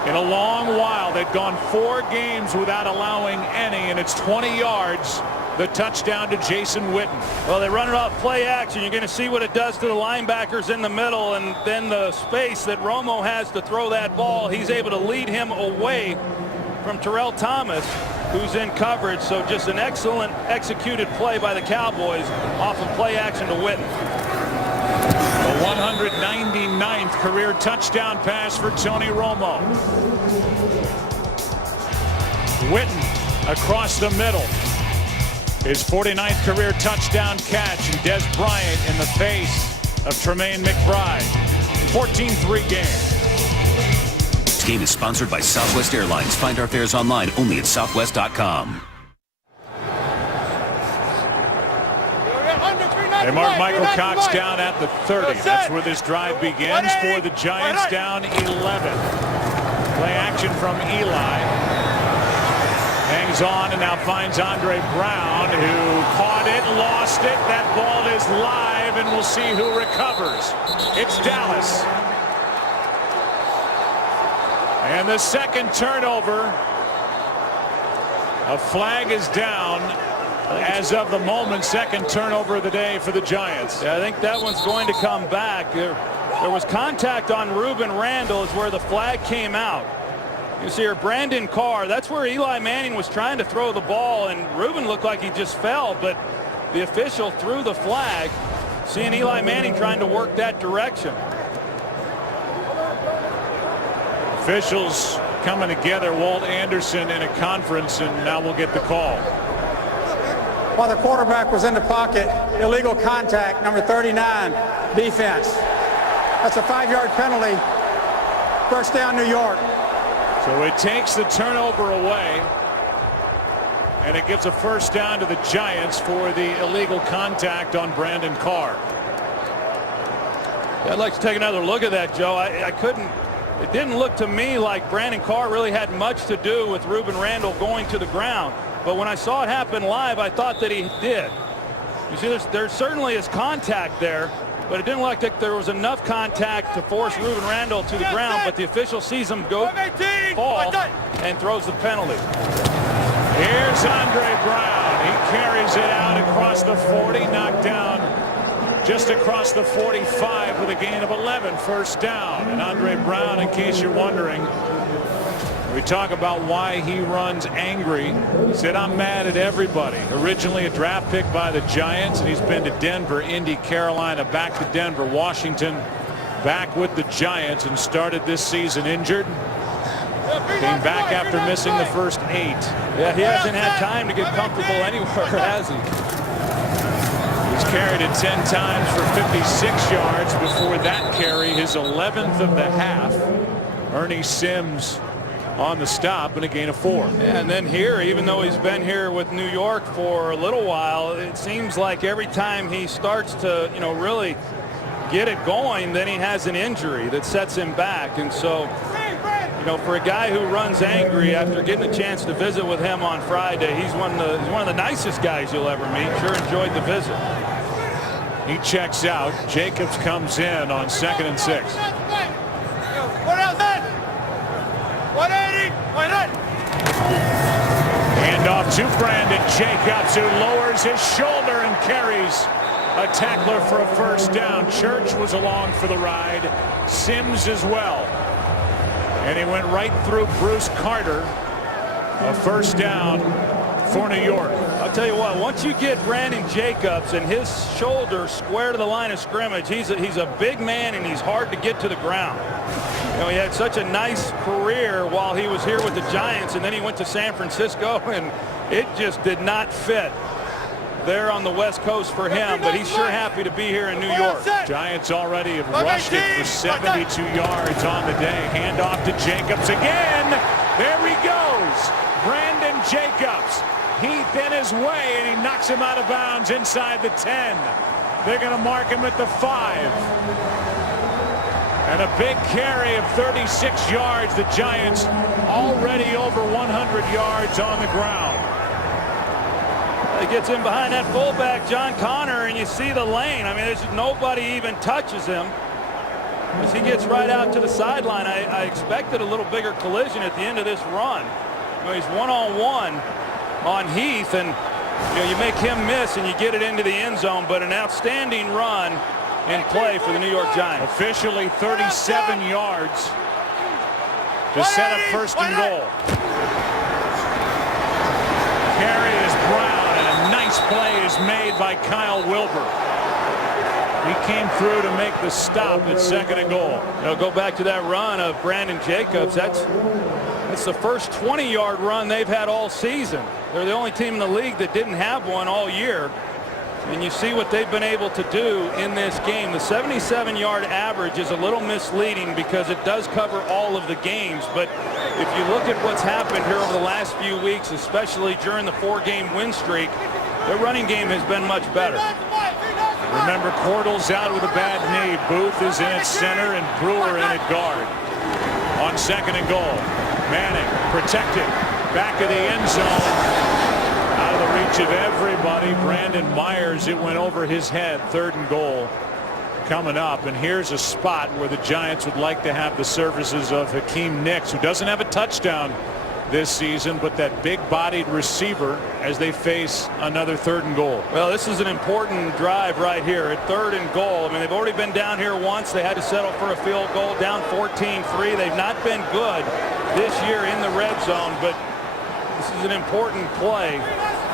in a long while. They've gone 4 games without allowing any, and it's 20 yards the touchdown to Jason Witten. Well, they run it off play action. You're going to see what it does to the linebackers in the middle, and then the space that Romo has to throw that ball. He's able to lead him away from Terrell Thomas, who's in coverage. So just an excellent executed play by the Cowboys off of play action to Witten. The 199th career touchdown pass for Tony Romo. Witten across the middle. His 49th career touchdown catch, and Des Bryant in the face of Tremaine McBride. 14-3 game. This game is sponsored by Southwest Airlines. Find our fares online only at southwest.com. They mark Michael Cox down at the 30. That's where this drive begins for the Giants, down 11. Play action from Eli. Hangs on and now finds Andre Brown, who caught it, lost it. That ball is live, and we'll see who recovers. It's Dallas. And the second turnover. A flag is down. As of the moment, second turnover of the day for the Giants. Yeah, I think that one's going to come back. There was contact on Ruben Randall is where the flag came out. You see here, Brandon Carr, that's where Eli Manning was trying to throw the ball, and Ruben looked like he just fell, but the official threw the flag, seeing Eli Manning trying to work that direction. Officials coming together, Walt Anderson in a conference, and now we'll get the call. While the quarterback was in the pocket, illegal contact, number 39, defense. That's a 5-yard penalty. First down, New York. So it takes the turnover away, and it gives a first down to the Giants for the illegal contact on Brandon Carr. I'd like to take another look at that, Joe. I couldn't. It didn't look to me like Brandon Carr really had much to do with Ruben Randall going to the ground. But when I saw it happen live, I thought that he did. You see, there certainly is contact there, but it didn't look like there was enough contact to force Ruben Randall to the ground. But the official sees him go fall and throws the penalty. Here's Andre Brown. He carries it out across the 40, knocked down just across the 45 with a gain of 11, first down. And Andre Brown, in case you're wondering, we talk about why he runs angry. He said, I'm mad at everybody. Originally a draft pick by the Giants, and he's been to Denver, Indy, Carolina, back to Denver, Washington, back with the Giants, and started this season injured. Came back after missing the first 8. Yeah, he hasn't had time to get comfortable anywhere, has he? He's carried it 10 times for 56 yards. Before that carry, his 11th of the half. Ernie Sims on the stop and a gain of 4. And then here, even though he's been here with New York for a little while, it seems like every time he starts to, really get it going, then he has an injury that sets him back. And so, for a guy who runs angry, after getting a chance to visit with him on Friday, he's one of the nicest guys you'll ever meet. Sure enjoyed the visit. He checks out. Jacobs comes in on 2nd and 6. Hand off to Brandon Jacobs, who lowers his shoulder and carries a tackler for a first down. Church was along for the ride. Sims as well. And he went right through Bruce Carter. A first down for New York. I'll tell you what, once you get Brandon Jacobs and his shoulder square to the line of scrimmage, he's a big man and he's hard to get to the ground. He had such a nice career while he was here with the Giants, and then he went to San Francisco, and it just did not fit there on the West Coast for him, but he's sure happy to be here in New York. Giants already have rushed it for 72 yards on the day. Hand off to Jacobs again. There he goes. Brandon Jacobs. Heath in his way, and he knocks him out of bounds inside the 10. They're going to mark him at the 5. And a big carry of 36 yards. The Giants already over 100 yards on the ground. He gets in behind that fullback, John Connor, and you see the lane. I mean, there's nobody even touches him as he gets right out to the sideline. I expected a little bigger collision at the end of this run. He's one-on-one on Heath, and You make him miss and you get it into the end zone, but an outstanding run and play for the New York Giants. Officially 37 yards to set up first and goal. Carry is Brown, and a nice play is made by Kyle Wilbur. He came through to make the stop at second and goal. Go back to that run of Brandon Jacobs. That's the first 20-yard run they've had all season. They're the only team in the league that didn't have one all year. And you see what they've been able to do in this game. The 77-yard average is a little misleading because it does cover all of the games. But if you look at what's happened here over the last few weeks, especially during the 4-game win streak, their running game has been much better. Remember, Cordell's out with a bad knee. Booth is in at center and Brewer in at guard. On second and goal, Manning protected. Back of the end zone. Out of the reach of everybody. Brandon Myers, it went over his head. Third and goal coming up. And here's a spot where the Giants would like to have the services of Hakeem Nicks, who doesn't have a touchdown this season, but that big-bodied receiver as they face another third and goal. Well, this is an important drive right here at third and goal. I mean, they've already been down here once. They had to settle for a field goal, down 14-3. They've not been good this year in the red zone, but this is an important play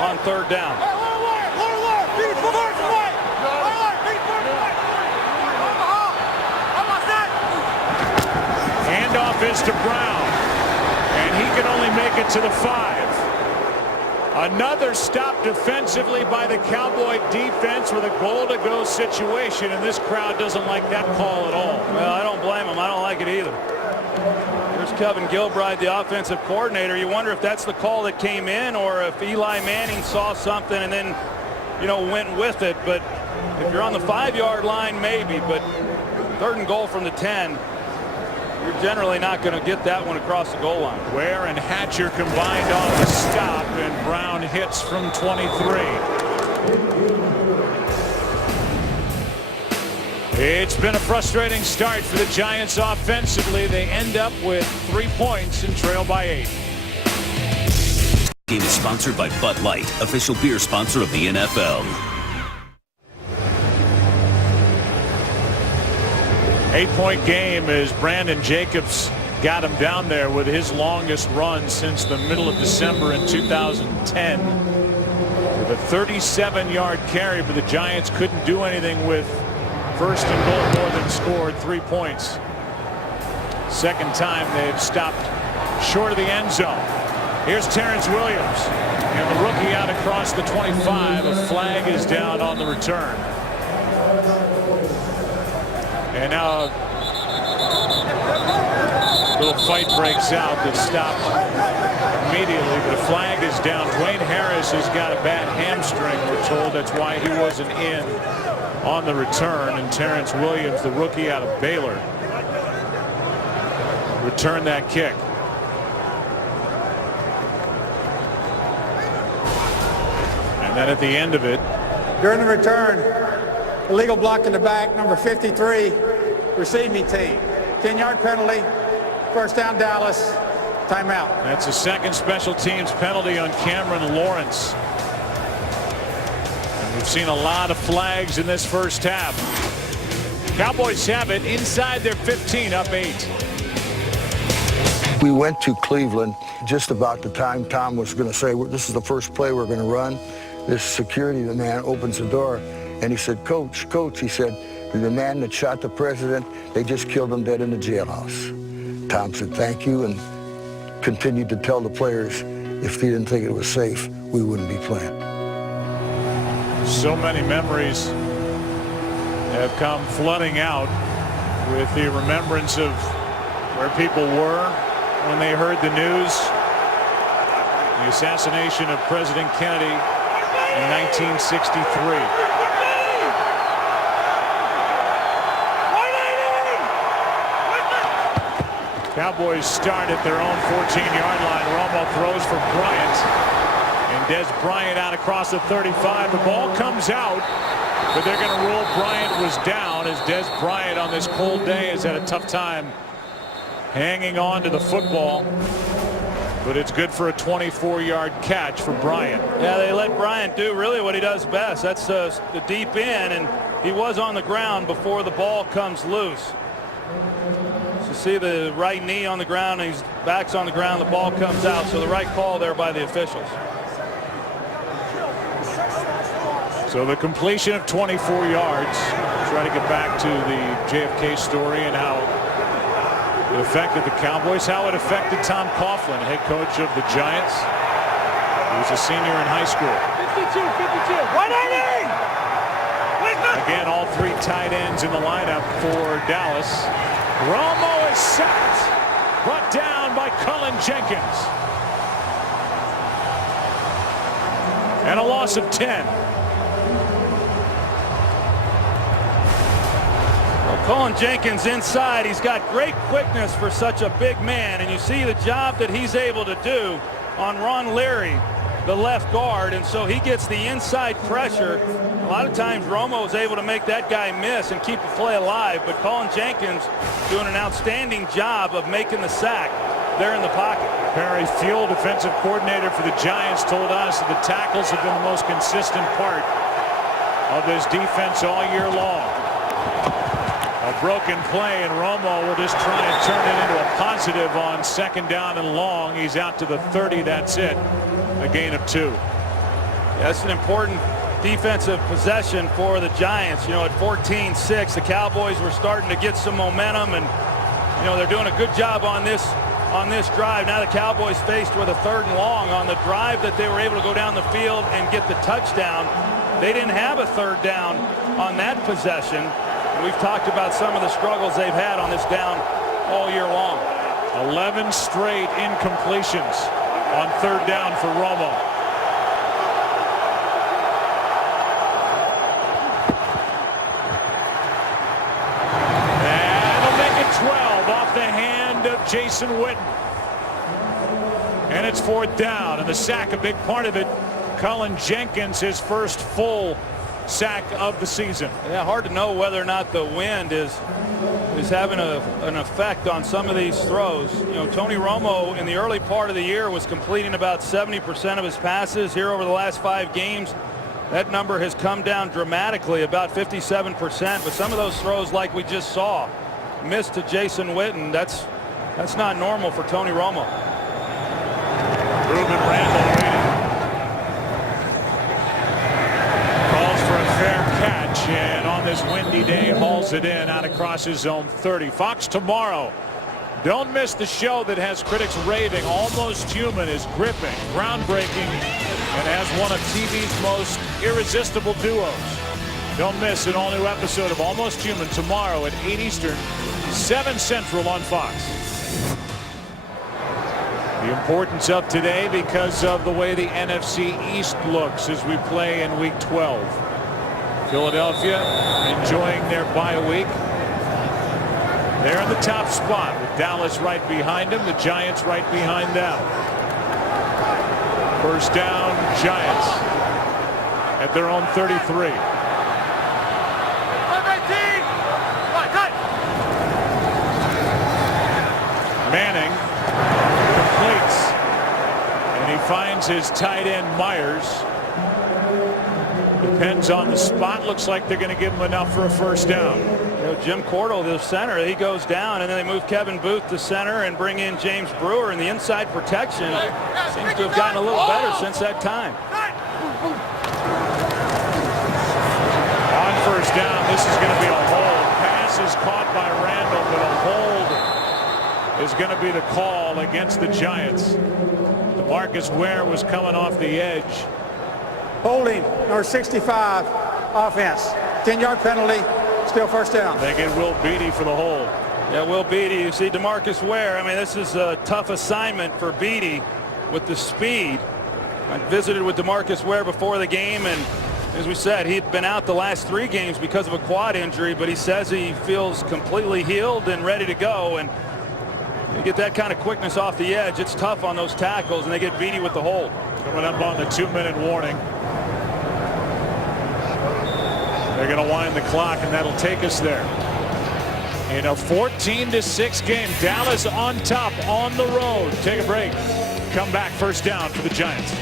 on third down. Handoff is to Brown, and he can only make it to the 5. Another stop defensively by the Cowboy defense with a goal-to-go situation, and this crowd doesn't like that call at all. Well, I don't blame them. I don't like it either. There's Kevin Gilbride, the offensive coordinator. You wonder if that's the call that came in or if Eli Manning saw something and then, went with it. But if you're on the 5-yard line, maybe. But third and goal from the 10, you're generally not going to get that one across the goal line. Ware and Hatcher combined on the stop, and Brown hits from 23. It's been a frustrating start for the Giants offensively. They end up with 3 points and trail by 8. Game is sponsored by Bud Light, official beer sponsor of the NFL. 8-point game as Brandon Jacobs got him down there with his longest run since the middle of December in 2010. With a 37-yard carry, but the Giants couldn't do anything with first and goal more than scored 3 points. Second time they've stopped short of the end zone. Here's Terrence Williams, and the rookie out across the 25. A flag is down on the return. And now a little fight breaks out that stopped immediately, but a flag is down. Dwayne Harris has got a bad hamstring, we're told. That's why he wasn't in on the return. And Terrence Williams, the rookie out of Baylor, returned that kick. And then at the end of it, During the return, illegal block in the back, number 53, receiving team. 10-yard penalty, first down Dallas, timeout. that's a second special teams penalty on Cameron Lawrence. And we've seen a lot of flags in this first half. Cowboys have it inside their 15, up 8. We went to Cleveland just about the time Tom was going to say, this is the first play we're going to run. This security man opens the door, and he said, Coach, he said, the man that shot the president, they just killed him dead in the jailhouse. Tom said, thank you, and continued to tell the players if they didn't think it was safe, we wouldn't be playing. So many memories have come flooding out with the remembrance of where people were when they heard the news. The assassination of President Kennedy in 1963. Cowboys start at their own 14-yard line. Romo throws for Bryant. And Des Bryant out across the 35. The ball comes out, but they're going to rule Bryant was down as Des Bryant on this cold day has had a tough time hanging on to the football. But it's good for a 24-yard catch for Bryant. Yeah, they let Bryant do really what he does best. That's the deep in, and he was on the ground before the ball comes loose. So see the right knee on the ground, and his back's on the ground, the ball comes out. So the right call there by the officials. So the completion of 24 yards. Try to get back to the JFK story and how it affected the Cowboys, how it affected Tom Coughlin, head coach of the Giants. He was a senior in high school. 52, 180! Again, all three tight ends in the lineup for Dallas. Romo is sacked, brought down by Cullen Jenkins. And a loss of 10. Cullen Jenkins inside. He's got great quickness for such a big man, and you see the job that he's able to do on Ron Leary, the left guard, and so he gets the inside pressure. A lot of times Romo is able to make that guy miss and keep the play alive, but Cullen Jenkins doing an outstanding job of making the sack there in the pocket. Perry Fuel, defensive coordinator for the Giants, told us that the tackles have been the most consistent part of this defense all year long. A broken play, and Romo will just try and turn it into a positive on second down and long. He's out to the 30. That's it. A gain of 2. That's an important defensive possession for the Giants. You know, at 14-6, the Cowboys were starting to get some momentum, and you know they're doing a good job on this drive. Now the Cowboys faced with a 3rd and long on the drive that they were able to go down the field and get the touchdown. They didn't have a 3rd down on that possession. We've talked about some of the struggles they've had on this down all year long. 11 straight incompletions on 3rd down for Romo. And he'll make it 12 off the hand of Jason Witten. And it's 4th down, and the sack, a big part of it. Cullen Jenkins, his first full sack of the season. Yeah, hard to know whether or not the wind is having an effect on some of these throws. You know, Tony Romo in the early part of the year was completing about 70% of his passes. Here over the last 5 games, that number has come down dramatically, about 57%. But some of those throws, like we just saw, missed to Jason Witten. That's not normal for Tony Romo. Ruben Randall waiting. Catch, and on this windy day hauls it in out across his own 30. Fox tomorrow. Don't miss the show that has critics raving. Almost Human is gripping, groundbreaking, and has one of TV's most irresistible duos. Don't miss an all-new episode of Almost Human tomorrow at 8 Eastern, 7 Central on Fox. The importance of today because of the way the NFC East looks as we play in Week 12. Philadelphia enjoying their bye week. They're in the top spot with Dallas right behind them, the Giants right behind them. First down, Giants at their own 33. Manning completes, and he finds his tight end Myers. Depends on the spot. Looks like they're going to give him enough for a first down. You know, Jim Cordell, the center, he goes down, and then they move Kevin Booth to center and bring in James Brewer, and the inside protection seems to have gotten a little better since that time. On first down, this is going to be a hold. Pass is caught by Randall, but a hold is going to be the call against the Giants. DeMarcus Ware was coming off the edge. Holding, number 65, offense. 10-yard penalty, still first down. They get Will Beatty for the hold. Yeah, Will Beatty. You see DeMarcus Ware. I mean, this is a tough assignment for Beatty with the speed. I visited with DeMarcus Ware before the game, and as we said, he'd been out the last 3 games because of a quad injury, but he says he feels completely healed and ready to go. And you get that kind of quickness off the edge, it's tough on those tackles, and they get Beatty with the hold. Coming up on the 2-minute warning. They're going to wind the clock, and that'll take us there. In a 14-6 game, Dallas on top on the road. Take a break. Come back, first down for the Giants.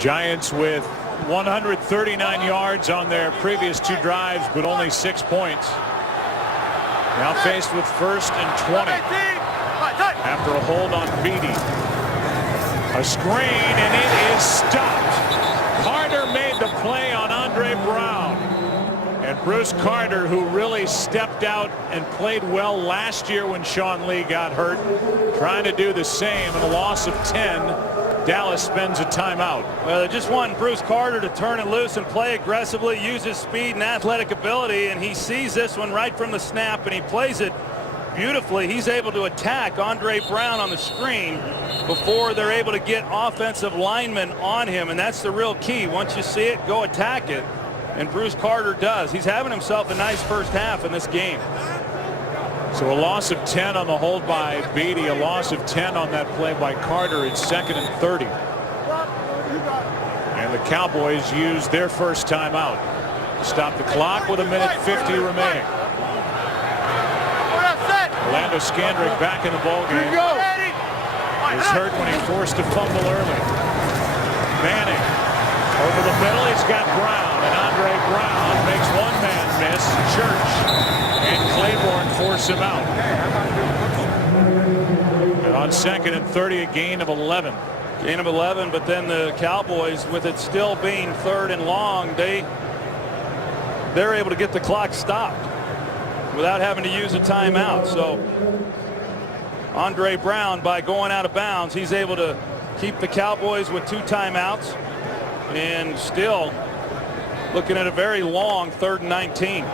Giants with 139 yards on their previous 2 drives, but only 6 points. Now faced with 1st and 20 after a hold on Beatty. A screen, and it is stopped. Carter made the play on Andre Brown. And Bruce Carter, who really stepped out and played well last year when Sean Lee got hurt, trying to do the same. In a loss of 10, Dallas spends a timeout. Well, they just want Bruce Carter to turn it loose and play aggressively, use his speed and athletic ability, and he sees this one right from the snap, and he plays it beautifully. He's able to attack Andre Brown on the screen before they're able to get offensive linemen on him, and that's the real key. Once you see it, go attack it, and Bruce Carter does. He's having himself a nice first half in this game. So a loss of 10 on the hold by Beatty, a loss of 10 on that play by Carter. It's 2nd and 30. And the Cowboys use their first timeout to stop the clock with 1:50 remaining. Orlando Scandrick back in the ballgame. He was hurt when he forced a fumble early. Manning over the middle. He's got Brown, and Andre Brown makes one man miss. Church and Claiborne force him out. And on 2nd and 30, a gain of 11. Gain of 11, but then the Cowboys, with it still being 3rd and long, they're able to get the clock stopped without having to use a timeout. So Andre Brown, by going out of bounds, he's able to keep the Cowboys with 2 timeouts and still looking at a very long 3rd and 19.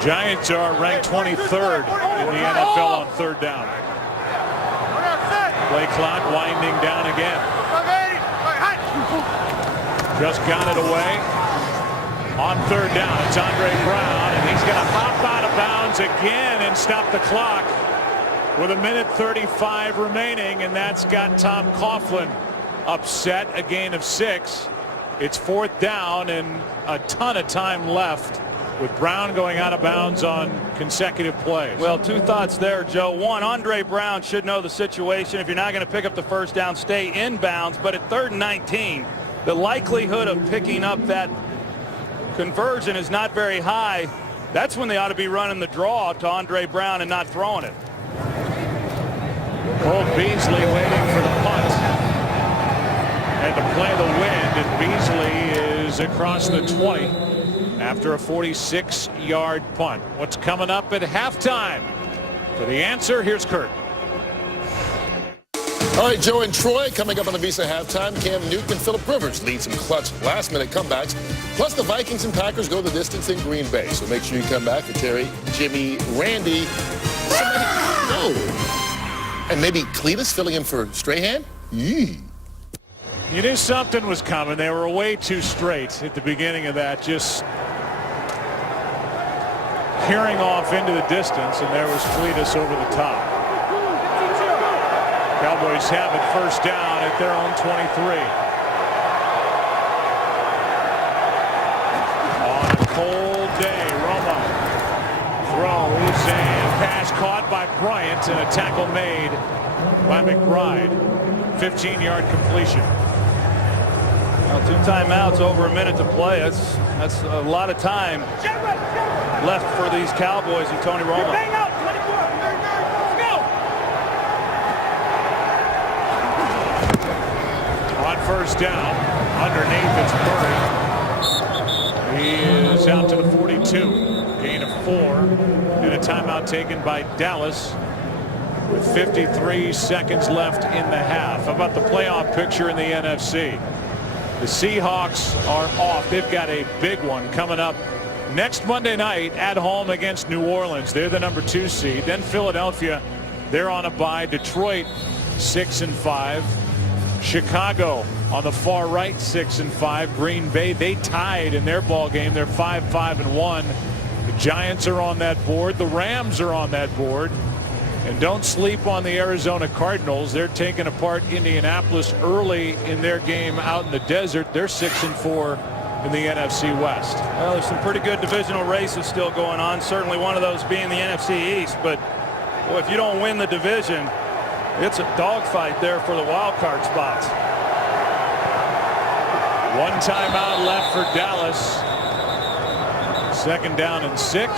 Giants are ranked 23rd in the NFL on 3rd down. Play clock winding down again. Just got it away. On 3rd down, it's Andre Brown, and he's going to hop out of bounds again and stop the clock with 1:35 remaining, and that's got Tom Coughlin upset. A gain of 6. It's 4th down and a ton of time left with Brown going out of bounds on consecutive plays. Well, 2 thoughts there, Joe. One, Andre Brown should know the situation. If you're not going to pick up the first down, stay in bounds. But at 3rd and 19, the likelihood of picking up that conversion is not very high. That's when they ought to be running the draw to Andre Brown and not throwing it. Cole Beasley waiting for the punt and to play the wind, and Beasley is across the 20 after a 46-yard punt. What's coming up at halftime? For the answer, here's Kurt. All right, Joe and Troy, coming up on the Visa halftime, Cam Newton and Phillip Rivers lead some clutch last-minute comebacks. Plus, the Vikings and Packers go the distance in Green Bay. So make sure you come back for Terry, Jimmy, Randy, and maybe Cletus filling in for Strahan. Yee. You knew something was coming. They were way too straight at the beginning of that, just hearing off into the distance, and there was Cletus over the top. Cowboys have it first down at their own 23. On a cold day, Romo throws, and pass caught by Bryant, and a tackle made by McBride. 15-yard completion. Well, 2 timeouts, over a minute to play. That's a lot of time left for these Cowboys and Tony Romo. On first down, underneath it's Murray. He is out to the 42. Gain of 4. And a timeout taken by Dallas with 53 seconds left in the half. How about the playoff picture in the NFC? The Seahawks are off. They've got a big one coming up next Monday night at home against New Orleans. They're the number 2 seed. Then Philadelphia, they're on a bye. Detroit 6-5. Chicago on the far right 6-5. Green Bay, they tied in their ball game. They're 5-1. The Giants are on that board. The Rams are on that board. And don't sleep on the Arizona Cardinals. They're taking apart Indianapolis early in their game out in the desert. They're 6-4 in the NFC West. Well, there's some pretty good divisional races still going on. Certainly one of those being the NFC East. But boy, if you don't win the division, it's a dogfight there for the wild card spots. One timeout left for Dallas. 2nd down and 6.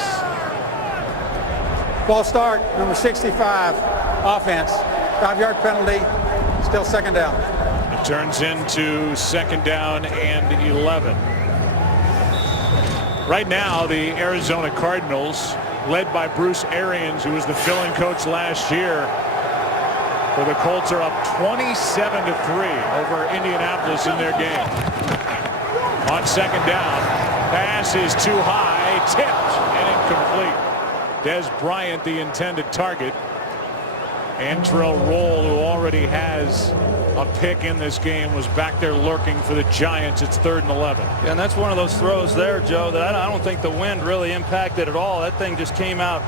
False start, number 65, offense. 5-yard penalty, still 2nd down. It turns into 2nd down and 11. Right now, the Arizona Cardinals, led by Bruce Arians, who was the fill-in coach last year for the Colts, are up 27-3 over Indianapolis in their game. On 2nd down, pass is too high, tipped and incomplete. Des Bryant, the intended target. Antrell Roll, who already has a pick in this game, was back there lurking for the Giants. It's 3rd and 11. Yeah, and that's one of those throws there, Joe, that I don't think the wind really impacted at all. That thing just came out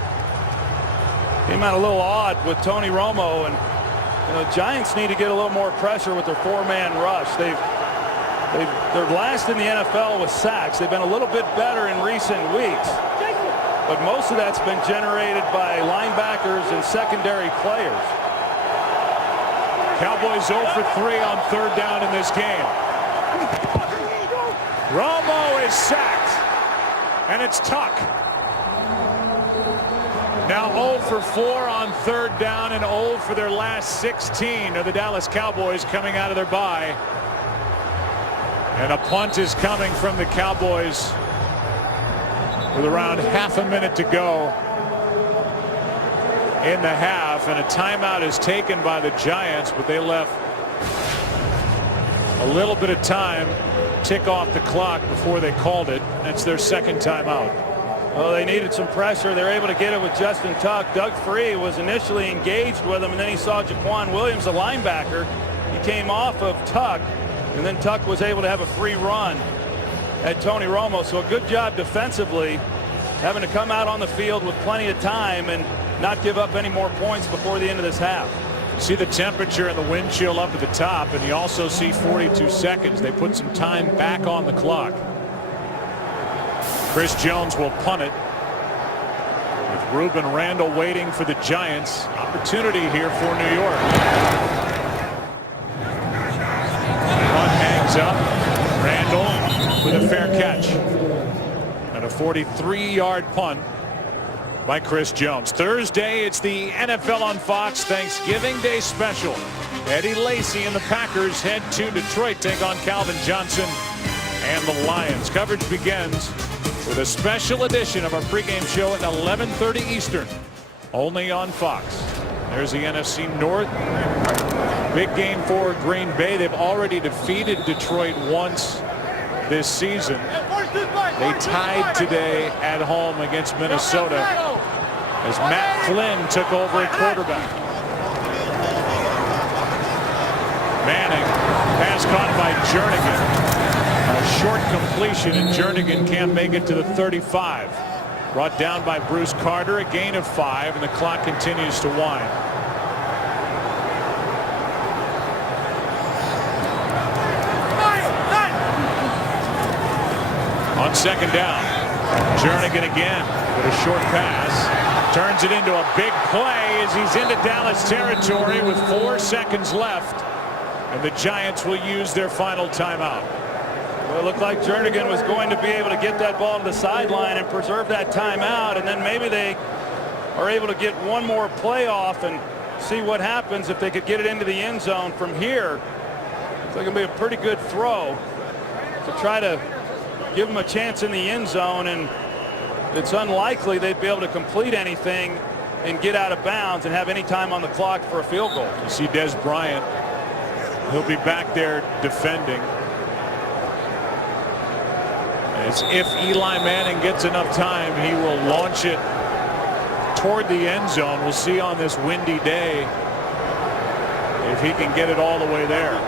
a little odd with Tony Romo, and the Giants need to get a little more pressure with their 4-man rush. They're last in the NFL with sacks. They've been a little bit better in recent weeks, but most of that's been generated by linebackers and secondary players. Cowboys 0 for 3 on 3rd down in this game. Romo is sacked, and it's Tuck. Now 0 for 4 on 3rd down, and 0 for their last 16 of the Dallas Cowboys coming out of their bye. And a punt is coming from the Cowboys with around half a minute to go in the half, and a timeout is taken by the Giants, but they left a little bit of time tick off the clock before they called it. It's their 2nd timeout. Well, they needed some pressure. They were able to get it with Justin Tuck. Doug Free was initially engaged with him, and then he saw Jaquan Williams, the linebacker. He came off of Tuck, and then Tuck was able to have a free run at Tony Romo. So a good job defensively, having to come out on the field with plenty of time and not give up any more points before the end of this half. See the temperature and the wind chill up at the top, and you also see 42 seconds. They put some time back on the clock. Chris Jones will punt it, with Ruben Randall waiting for the Giants. Opportunity here for New York. Punt hangs up. Randall with a fair catch. And a 43-yard punt by Chris Jones. Thursday, it's the NFL on Fox Thanksgiving Day special. Eddie Lacy and the Packers head to Detroit, take on Calvin Johnson and the Lions. Coverage begins with a special edition of our pregame show at 11:30 Eastern, only on Fox. There's the NFC North. Big game for Green Bay. They've already defeated Detroit once this season. They tied today at home against Minnesota as Matt Flynn took over at quarterback. Manning, pass caught by Jernigan. A short completion, and Jernigan can't make it to the 35. Brought down by Bruce Carter, a gain of 5, and the clock continues to wind. On 2nd down, Jernigan again with a short pass. Turns it into a big play as he's into Dallas territory with 4 seconds left. And the Giants will use their final timeout. Well, it looked like Jernigan was going to be able to get that ball to the sideline and preserve that timeout, and then maybe they are able to get one more play off and see what happens if they could get it into the end zone from here. It's going to be a pretty good throw to try to give them a chance in the end zone, and it's unlikely they'd be able to complete anything and get out of bounds and have any time on the clock for a field goal. You see Des Bryant. He'll be back there defending. As if Eli Manning gets enough time, he will launch it toward the end zone. We'll see on this windy day if he can get it all the way there.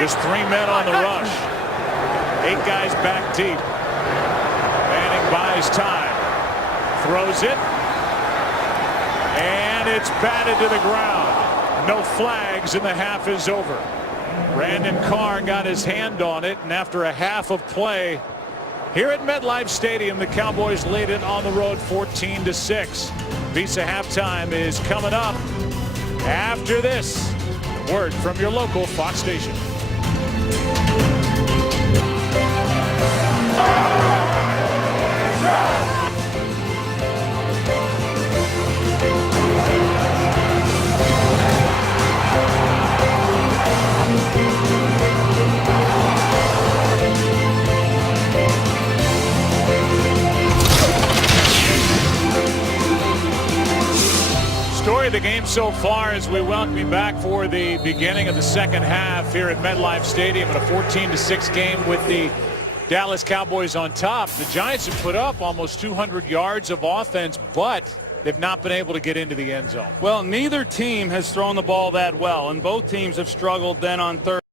Just 3 men on the rush. 8 guys back deep. Manning buys time. Throws it. And it's batted to the ground. No flags, and the half is over. Brandon Carr got his hand on it, and after a half of play here at MetLife Stadium, the Cowboys lead it on the road 14-6. Visa halftime is coming up after this. Word from your local Fox station. Story of the game so far as we welcome you back for the beginning of the second half here at MetLife Stadium in a 14-6 game with the Dallas Cowboys on top. The Giants have put up almost 200 yards of offense, but they've not been able to get into the end zone. Well, neither team has thrown the ball that well, and both teams have struggled then on third.